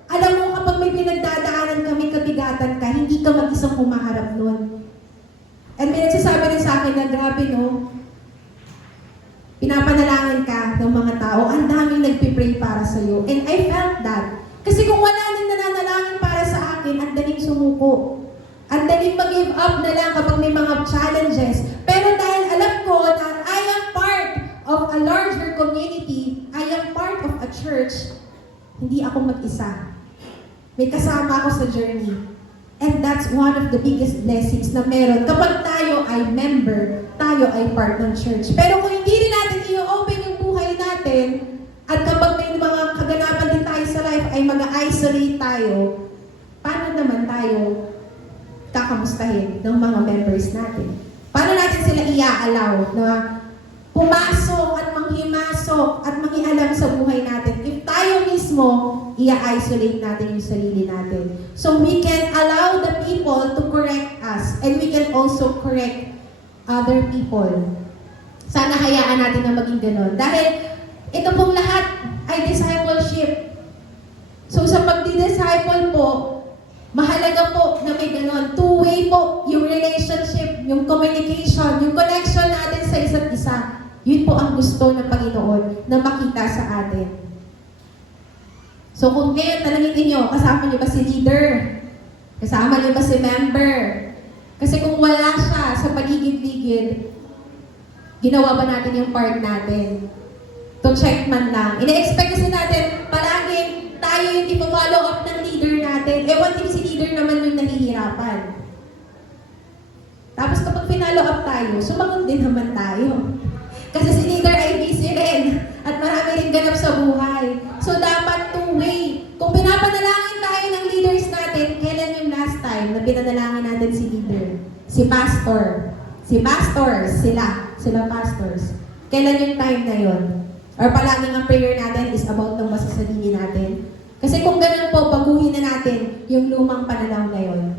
alam mo kapag may pinagdadaanan kami, kabigatan ka, hindi ka mag-isang humaharap nun. And may nagsasabi rin sa akin na grabe no, pinapanalangin ka ng mga tao, ang daming nagpipray para sa'yo. And I felt that. Kasi kung wala nang sumuko. Ang daling mag-give up na lang kapag may mga challenges. Pero dahil alam ko na I am part of a larger community, I am part of a church, hindi ako mag-isa. May kasama ako sa journey. And that's one of the biggest blessings na meron. Kapag tayo ay member, tayo ay part ng church. Pero kung hindi rin natin i-open yung buhay natin, at kapag may mga kaganapan din tayo sa life ay mag-isolate tayo, paano naman tayo kakamustahin ng mga members natin? Paano natin sila i-allow na pumasok at manghimasok at mangialam sa buhay natin if tayo mismo i-isolate natin yung sarili natin? So we can allow the people to correct us and we can also correct other people. Sana hayaan natin na maging ganon. Dahil ito pong lahat ay discipleship. So sa pagdi-disciple po, mahalaga po na may ganon. Two-way po yung relationship, yung communication, yung connection natin sa isa't isa. Yun po ang gusto ng Panginoon na makita sa atin. So kung ngayon talangin ninyo, kasama niyo ba si leader? Kasama niyo ba si member? Kasi kung wala siya sa paligid-ligid, ginawa ba natin yung part natin? To check man lang. Ina-expect kasi natin palaging tayo yung ipo-follow up ng leader natin. What if si leader naman yung nahihirapan? Tapos kapag pinalo up tayo, sumagot din naman tayo. Kasi si leader ay busy rin at marami rin ganap sa buhay. So dapat two-way. Kung pinapanalangin tayo ng leaders natin, kailan yung last time na pinanalangin natin si leader? Si pastor. Si pastors, sila pastors. Kailan yung time na yon? Or palaging ang prayer natin is about lang ba sa sarili natin? Kasi kung ganun po, baguhin na natin yung lumang pananaw na yon.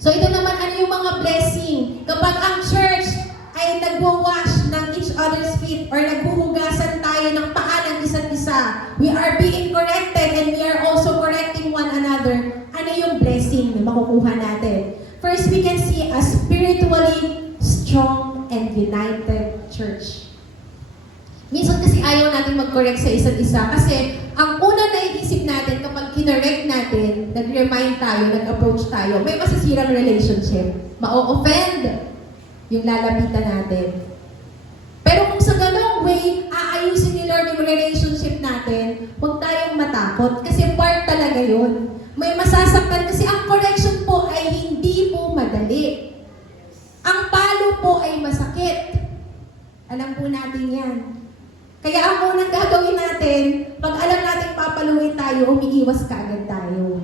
So ito naman, ano yung mga blessing? Kapag ang church ay nagwawash ng each other's feet or naghuhugasan tayo ng paa ng isa't isa, we are being corrected and we are also correcting one another. Ano yung blessing na makukuha natin? First, we can see a spiritually strong and united church. Minsan kasi ayaw natin mag-correct sa isa't isa kasi ang una na iisip natin kapag kinorek natin, nag-remind tayo, nag-approach tayo, may masisirang relationship. Ma-offend yung lalapitan natin. Pero kung sa ganong way, aayusin ni Lord yung relationship natin, huwag tayong matakot kasi part talaga yun. May masasaktan kasi ang correction po ay hindi po madali. Ang palo po ay masakit. Alam po natin yan. Kaya ang unang gagawin natin, pag alam natin papaluin tayo, umiiwas kaagad tayo.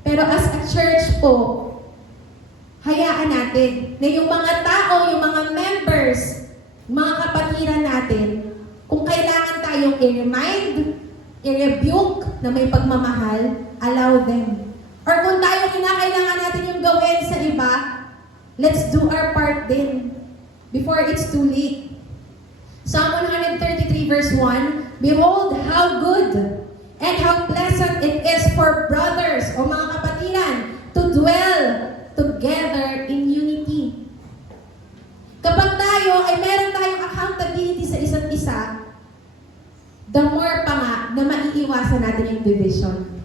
Pero as a church po, hayaan natin na yung mga tao, yung mga members, mga kapatiran natin, kung kailangan tayong i-remind, i-rebuke na may pagmamahal, allow them. Or kung tayo kinakailangan natin yung gawin sa iba, let's do our part din before it's too late. Psalm 133 verse 1, Behold, how good and how pleasant it is for brothers, o mga kapatiran, to dwell together in unity. Kapag tayo ay meron tayong accountability sa isa't isa, the more pa nga na maiiwasan natin yung division.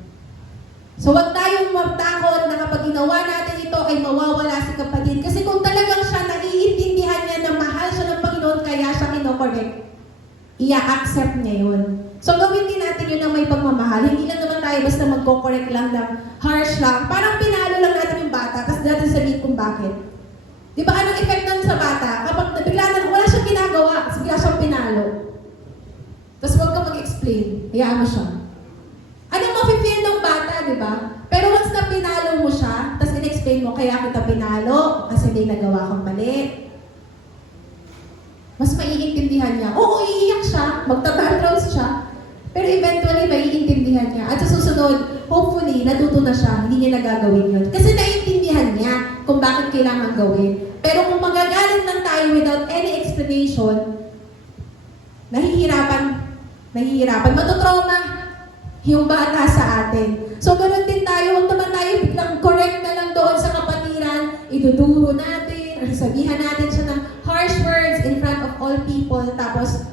So wag tayong matakot na kapag ginawa natin ito ay mawawala si kapatid. Kasi kung talagang siya naiintindihan niya na mahal siya ng Panginoon kaya siya kinokorek, i-accept niya yun. So gawin din natin yun ng may pagmamahal. Hindi lang naman tayo basta magko-correct lang ng harsh lang. Parang pinalo lang natin yung bata, tapos natin sabihin kung bakit. Di ba anong effect nun sa bata? Kapag bigla na wala siyang ginagawa, kasi bigla siyang pinalo. Tapos huwag ka mag-explain. Hayaan mo siya. Anong mafe-feel ng bata, di ba? Pero once na pinalo mo siya, tapos in-explain mo, kaya kita pinalo, kasi may nagawa kang mali. Mas maiintindihan niya. Oo, iiyak siya, magtatantrums siya, pero eventually maiintindihan niya. At sa susunod, hopefully, natuto na siya, hindi niya nagagawin yun. Kasi naiintindihan niya kung bakit kailangan gawin. Pero kung magagalit lang tayo without any explanation, nahihirapan, matutrauma yung bata sa atin. So, ganoon din tayo, huwag naman tayo biglang correct na lang doon sa kapatiran, iduduro natin, or sabihan natin siya ng harsh words in front of all people, tapos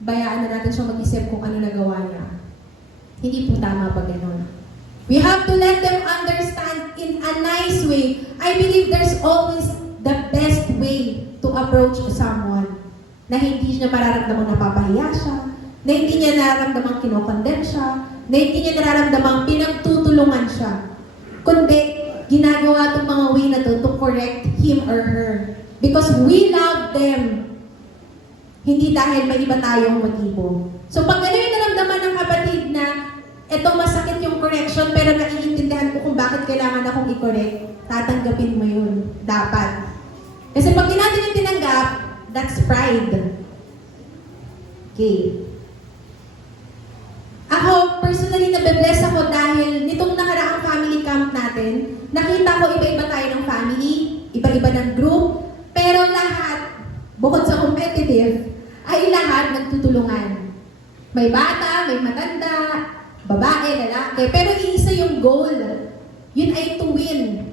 bayaan na natin siya mag-isip kung ano nagawa niya. Hindi po tama pag gano'n. We have to let them understand in a nice way. I believe there's always the best way to approach someone na hindi niya mararamdamang napapahiya siya, na hindi niya nararamdamang kinokondem siya, na hindi niya nararamdamang pinagtutulungan siya. Kundi, ginagawa itong mga way na to correct him or her. Because we love them. Hindi dahil may iba tayong motibo. So pag ano yung naramdaman ng kapatid na eto masakit yung correction pero naiintindihan ko kung bakit kailangan akong i-correct, tatanggapin mo yun. Dapat. Kasi pag di natin yung tinanggap, that's pride. Okay. Ako, personally, nabe-bless ako dahil nitong nakaraang family camp natin, nakita ko iba-iba tayo ng family, iba-iba ng group, pero lahat, bukod sa competitive, ay lahat nagtutulungan. May bata, may matanda, babae, lalaki, pero iisa yung goal. Yun ay to win.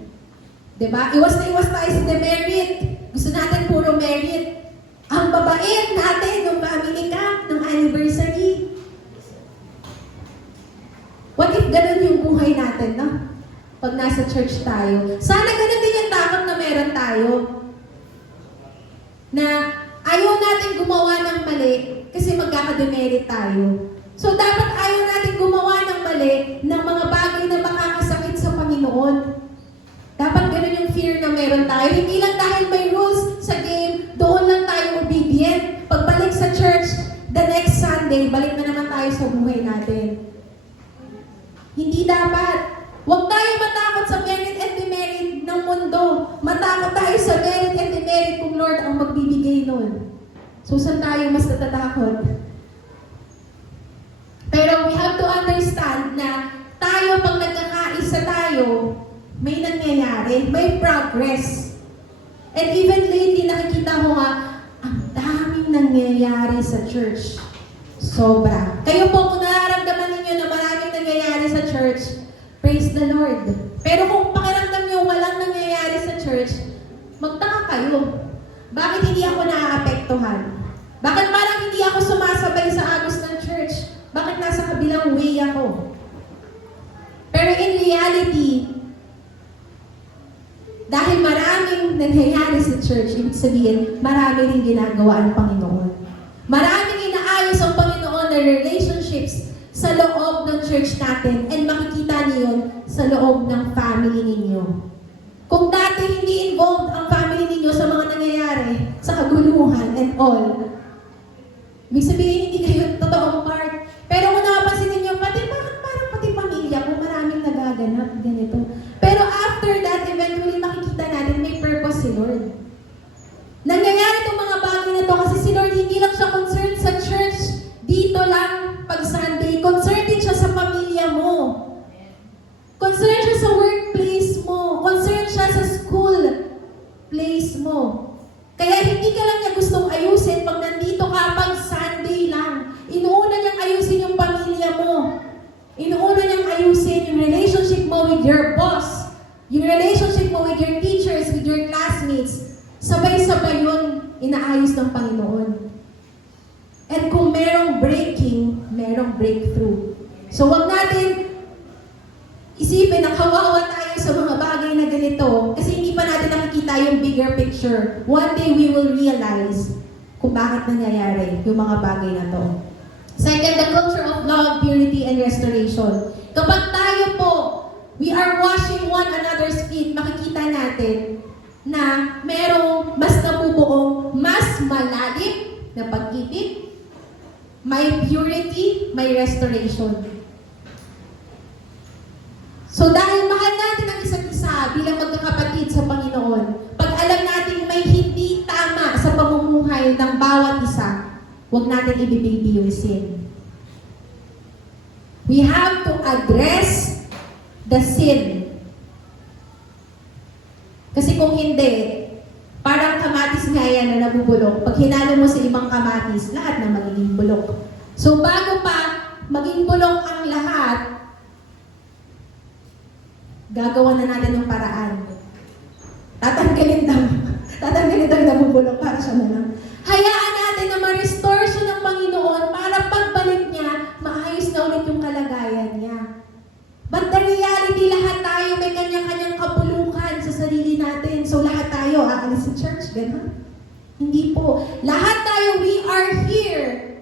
Diba? Iwas na iwas tayo sa demerit. Gusto natin puro merit. Ang babait natin ng family camp, ng anniversary. What if ganun yung buhay natin, no? Pag nasa church tayo. Sana ganun din yung takot na meron tayo. Na ayaw natin gumawa ng mali kasi magkakademerit tayo. So dapat ayaw natin gumawa ng mali ng mga bagay na makakasakit sa Panginoon. Dapat ganun yung fear na meron tayo. Hindi lang dahil may rules sa game, doon lang tayo obedient. Pagbalik sa church, the next Sunday, balik na naman tayo sa buhay natin. Hindi dapat. Huwag tayo matakot sa merit and demerit ng mundo. Matakot tayo sa merit and demerit kung Lord ang magbibigay nun. So saan tayo mas natatakot? Pero we have to understand na tayo, pag nagkakaisa tayo, may nangyayari, may progress. And even lately, nakikita ko nga, ang daming nangyayari sa church. Sobra. Kayo po, kung nararamdaman ninyo na maraming nangyayari sa church, praise the Lord. Pero kung pakiramdam nyo walang nangyayari sa church, magtaka kayo. Bakit hindi ako naaapektuhan? Bakit parang hindi ako sumasabay sa agos ng church? Bakit nasa kabilang way ako? Pero in reality, dahil maraming nangyayari sa church, ibig sabihin, marami rin ginagawa ang Panginoon. Maraming inaayos ang Panginoon na relationships sa loob ng church natin, and makikita niyo sa loob ng family ninyo. Kung dati hindi involved ang family ninyo sa mga nangyayari, sa kaguluhan and all, ibig sabihin, hindi kayo totoong part. Pero kung napapansin ninyo, parang pati pamilya ko, maraming nagaganap, ganito. Pero after that, eventually makikita natin may purpose si Lord. Nangyayari itong mga bagay na to kasi si Lord hindi lang siya concerned sa church, dito lang pag Sunday. Concerned din siya sa pamilya mo. Concerned siya sa workplace mo. Concerned siya sa school place mo. Kaya hindi ka lang niya gustong ayusin pag nandito ka pag Sunday lang. Inuuna niyang ayusin yung pamilya mo. Inuuna niyang ayusin yung relationship mo with your boss. Yung relationship mo with your teachers, with your classmates. Sabay-sabay yun inaayos ng Panginoon. And kung merong breaking, merong breakthrough. So wag natin isipin na kawawa tayo sa mga bagay na ganito kasi hindi pa natin nakikita yung bigger picture. One day we will realize kung bakit nangyayari yung mga bagay na to. Second, the culture of love, purity, and restoration. Kapag tayo po, we are washing one another's feet, makikita natin na merong mas nabubuong, mas malalim na pag-ibig, may purity, may restoration. So dahil mahal natin ang isa't isa bilang magkakapatid sa Panginoon, pag alam natin may hindi tama sa pamumuhay ng bawat isa, huwag natin ibibibi yung sin. We have to address the sin. Kasi kung hindi, parang kamatis nga yan na nabubulok. Pag hinalo mo sa ibang kamatis, lahat na magiging bulok. So bago pa maging bulok ang lahat, gagawa na natin ng paraan. Tatanggalin daw yung nabubulok para siya na lang. Hayaan natin na ma-restore siya ng Panginoon para pagbalik niya, maayos na ulit yung kalagayan niya. But the reality po. Lahat tayo, we are here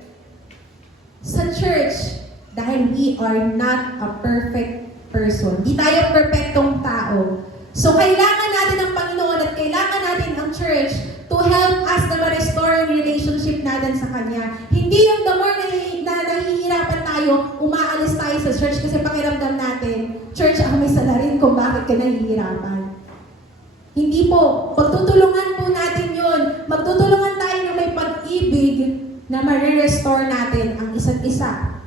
sa church dahil we are not a perfect person. Di tayo perfectong tao. So, kailangan natin ang Panginoon at kailangan natin ang church to help us na ma-restore yung relationship natin sa Kanya. Hindi yung the more na nahihirapan tayo, umaalis tayo sa church kasi pakiramdam natin, church, ako may salarin kung bakit ka nahihirapan. Hindi po. Pagtutulungan po natin yun. Magtutulungan tayo na may pag-ibig na ma-restore natin ang isa't isa.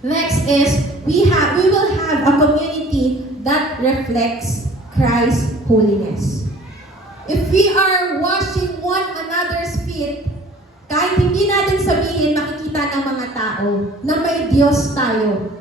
Next is, we will have a community that reflects Christ's holiness. If we are washing one another's feet, kahit hindi natin sabihin, makikita ng mga tao na may Diyos tayo.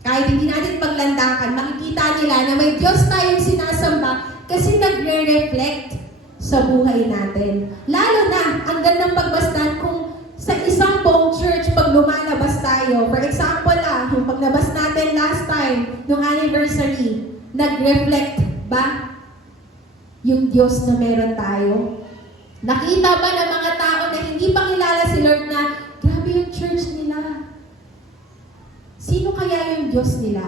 Kahit hindi natin paglandakan, makikita nila na may Diyos tayong sinasamba kasi nagre-reflect sa buhay natin. Lalo na, ang gandang pagbastan kung sa isang buong church, pag lumalabas tayo, for example yung paglabas natin last time, nung anniversary, nag-reflect ba yung Diyos na meron tayo? Nakita ba ng mga tao na hindi pa kilala si Lord na, grabe yung church nila? Sino kaya yung Diyos nila?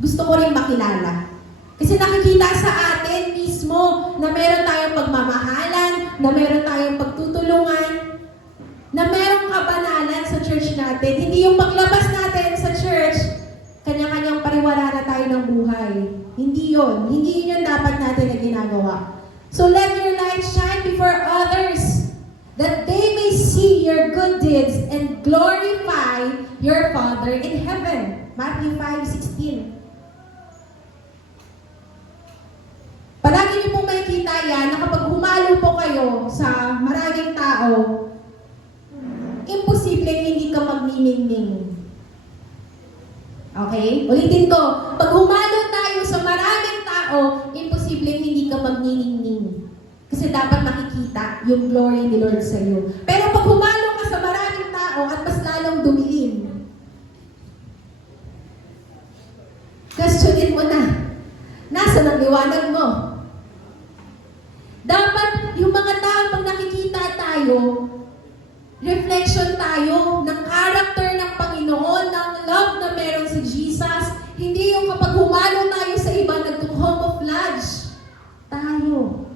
Gusto ko rin makilala. Kasi nakikita sa atin mismo na meron tayong pagmamahalan, na meron tayong pagtutulungan, na merong kabanalan sa church natin. Hindi yung paglabas natin sa church, kanya-kanyang pariwala na tayo ng buhay. Hindi yun. Hindi yun yung dapat natin na ginagawa. So let your light shine before others, that they may see your good deeds and glorify your Father in heaven. Matthew 5:16. Palagi niyo po makikita yan na kapag humalo po kayo sa maraming tao, imposible hindi ka magniningning. Okay? Ulitin ko. Pag humalo tayo sa maraming tao, imposible hindi ka magniningning. Kasi dapat makikita yung glory ni Lord sa iyo. Pero pag humalo ka sa maraming tao at mas lalong dumilim, questionin mo na. Nasaan ang liwanag mo? Dapat yung mga tao pag nakikita tayo, reflection tayo ng character ng Panginoon, ng love na meron si Jesus. Hindi yung kapag humalo tayo sa iba, nag-camouflage tayo.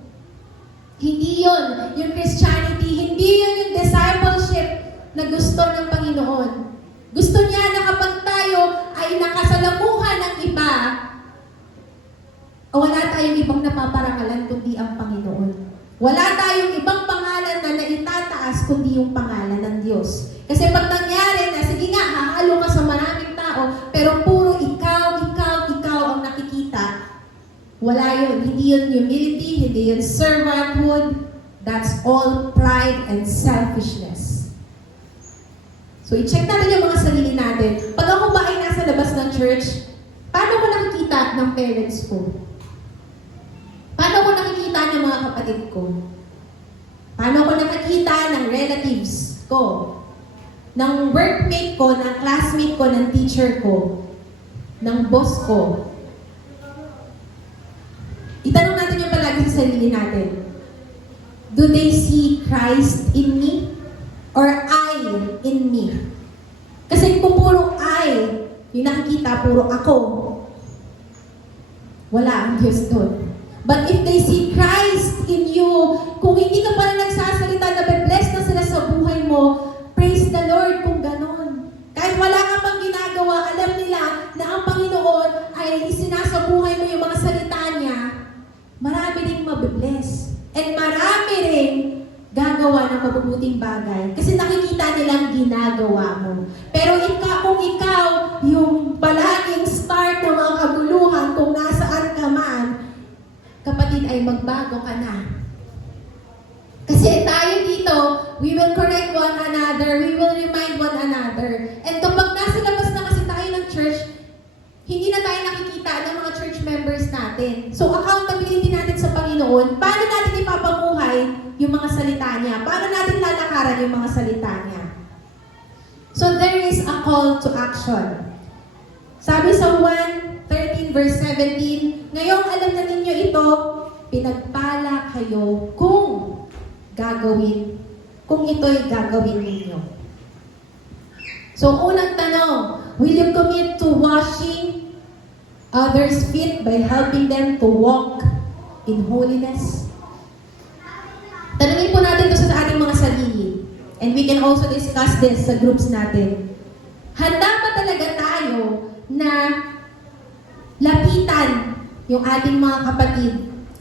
Hindi yun yung Christianity, hindi yun yung discipleship na gusto ng Panginoon. Gusto niya na kapag tayo ay nakasalamuhan ng iba, wala tayong ibang napaparangalan kundi ang Panginoon. Wala tayong ibang pangalan na naitataas kundi yung pangalan ng Diyos. Kasi pag nangyari na, sige nga, hahalo ka sa maraming tao, pero puro ikaw ang nakikita, wala yun. Hindi yun humility, hindi yun servanthood. That's all pride and selfishness. So, i-check natin yung mga sarili natin. Pag ako ba ay nasa labas ng church, paano ko nakikita ng parents ko? Paano ko nakikita ng mga kapatid ko? Paano ko nakikita ng relatives ko? Ng workmate ko, ng classmate ko, ng teacher ko, ng boss ko? Itanong natin yung palagi sa sarili natin. Do they see Christ in me? Or I in me? Kasi kung puro I, yung nakikita, puro ako, wala ang Diyos doon. But if they see Christ in you, kung hindi ka pa na nagsasalita na be-bless na sila sa buhay mo, praise the Lord kung ganon. Kahit wala ka pang ginagawa, alam nila na ang Panginoon ay isinasabuhay mo yung mga salita niya, marami ring mabe-bless. And marami ring gagawa ng mabubuting bagay. Kasi nakikita nilang ginagawa mo. Pero kung ikaw, yung palaging start ng mga kaguluhan, kung nasaan ka man, kapatid, ay magbago ka na. Kasi tayo dito, we will correct one another, we will remind one another. And kapag nasa labas na kasi tayo ng church, hindi na tayo nakikita ng mga church members natin. So, accountability natin sa Panginoon, paano natin ipapamuhay yung mga salita niya? Paano natin lalakaran yung mga salita niya? So, there is a call to action. Sabi sa 1:13 verse 17, ngayong alam na ninyo ito, pinagpala kayo kung gagawin kung ito'y gagawin ninyo? So, unang tanong, will you commit to washing others' feet by helping them to walk in holiness? Tanungin po natin ito sa ating mga sarili. And we can also discuss this sa groups natin. Handa ba talaga tayo na lapitan yung ating mga kapatid?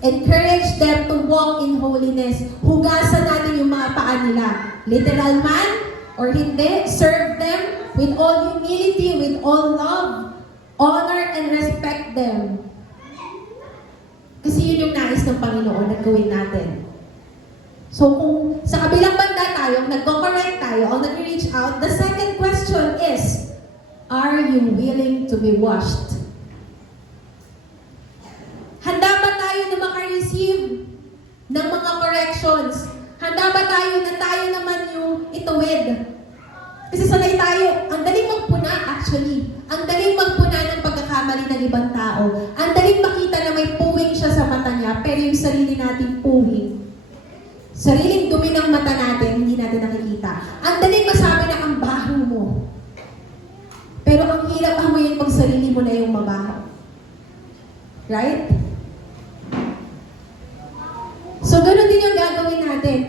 Encourage them to walk in holiness. Hugasan natin yung mga paa nila. Literal man or hindi, serve them with all humility, with all love, honor and respect them. Kasi yun yung nais ng Panginoon na gawin natin. So kung sa kabilang banda tayo, nagko-correct tayo, o nag-reach out, the second question is, are you willing to be washed? Handa ba tayo na maka-receive ng mga corrections? Handa ba tayo na tayo naman yung ituwid? Kasi sanay tayo, ang daling magpuna actually. Ang daling magpuna ng pagkakamali ng ibang tao. Ang daling makita na may puwing siya sa mata niya, pero yung sarili nating puwing, sariling dumi ng mata natin, hindi natin nakikita. Ang daling masabi na ang baho mo. Pero ang hirap amuyin pag sarili mo na yung mabaho. Right? So, ganoon din yung gagawin natin.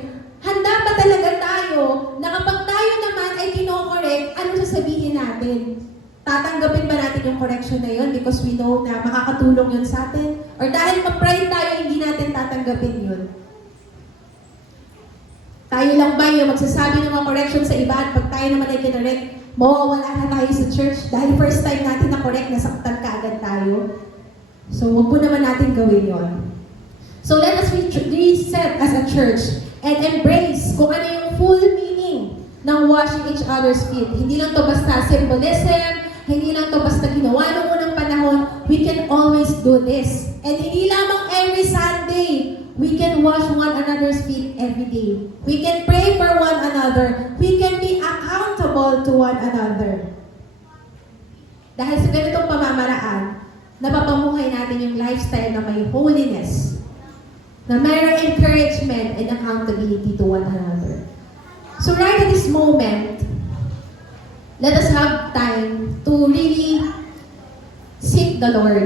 Handa ba talaga tayo na kapag tayo naman ay kinokorek, ano sasabihin natin? Tatanggapin ba natin yung correction na yun because we know na makakatulong yun sa atin? Or dahil ma-pride tayo, hindi natin tatanggapin yun? Tayo lang ba yung magsasabi ng mga correction sa iba at pag tayo naman ay kinorek, mawawala na tayo sa church dahil first time natin na correct, nasaktan ka agad tayo. So, wag po naman natin gawin yon. So, let us reset as a church and embrace kung ano yung full meaning ng washing each other's feet. Hindi lang to basta symbolism, hindi lang to basta ginawa noong unang panahon. We can always do this. And hindi lamang every Sunday, we can wash one another's feet every day. We can pray for one another. We can be accountable to one another. Dahil sa ganitong pamamaraan, napapamuhay natin yung lifestyle na may holiness, na mayroong encouragement and accountability to one another. So right at this moment, let us have time to really seek the Lord.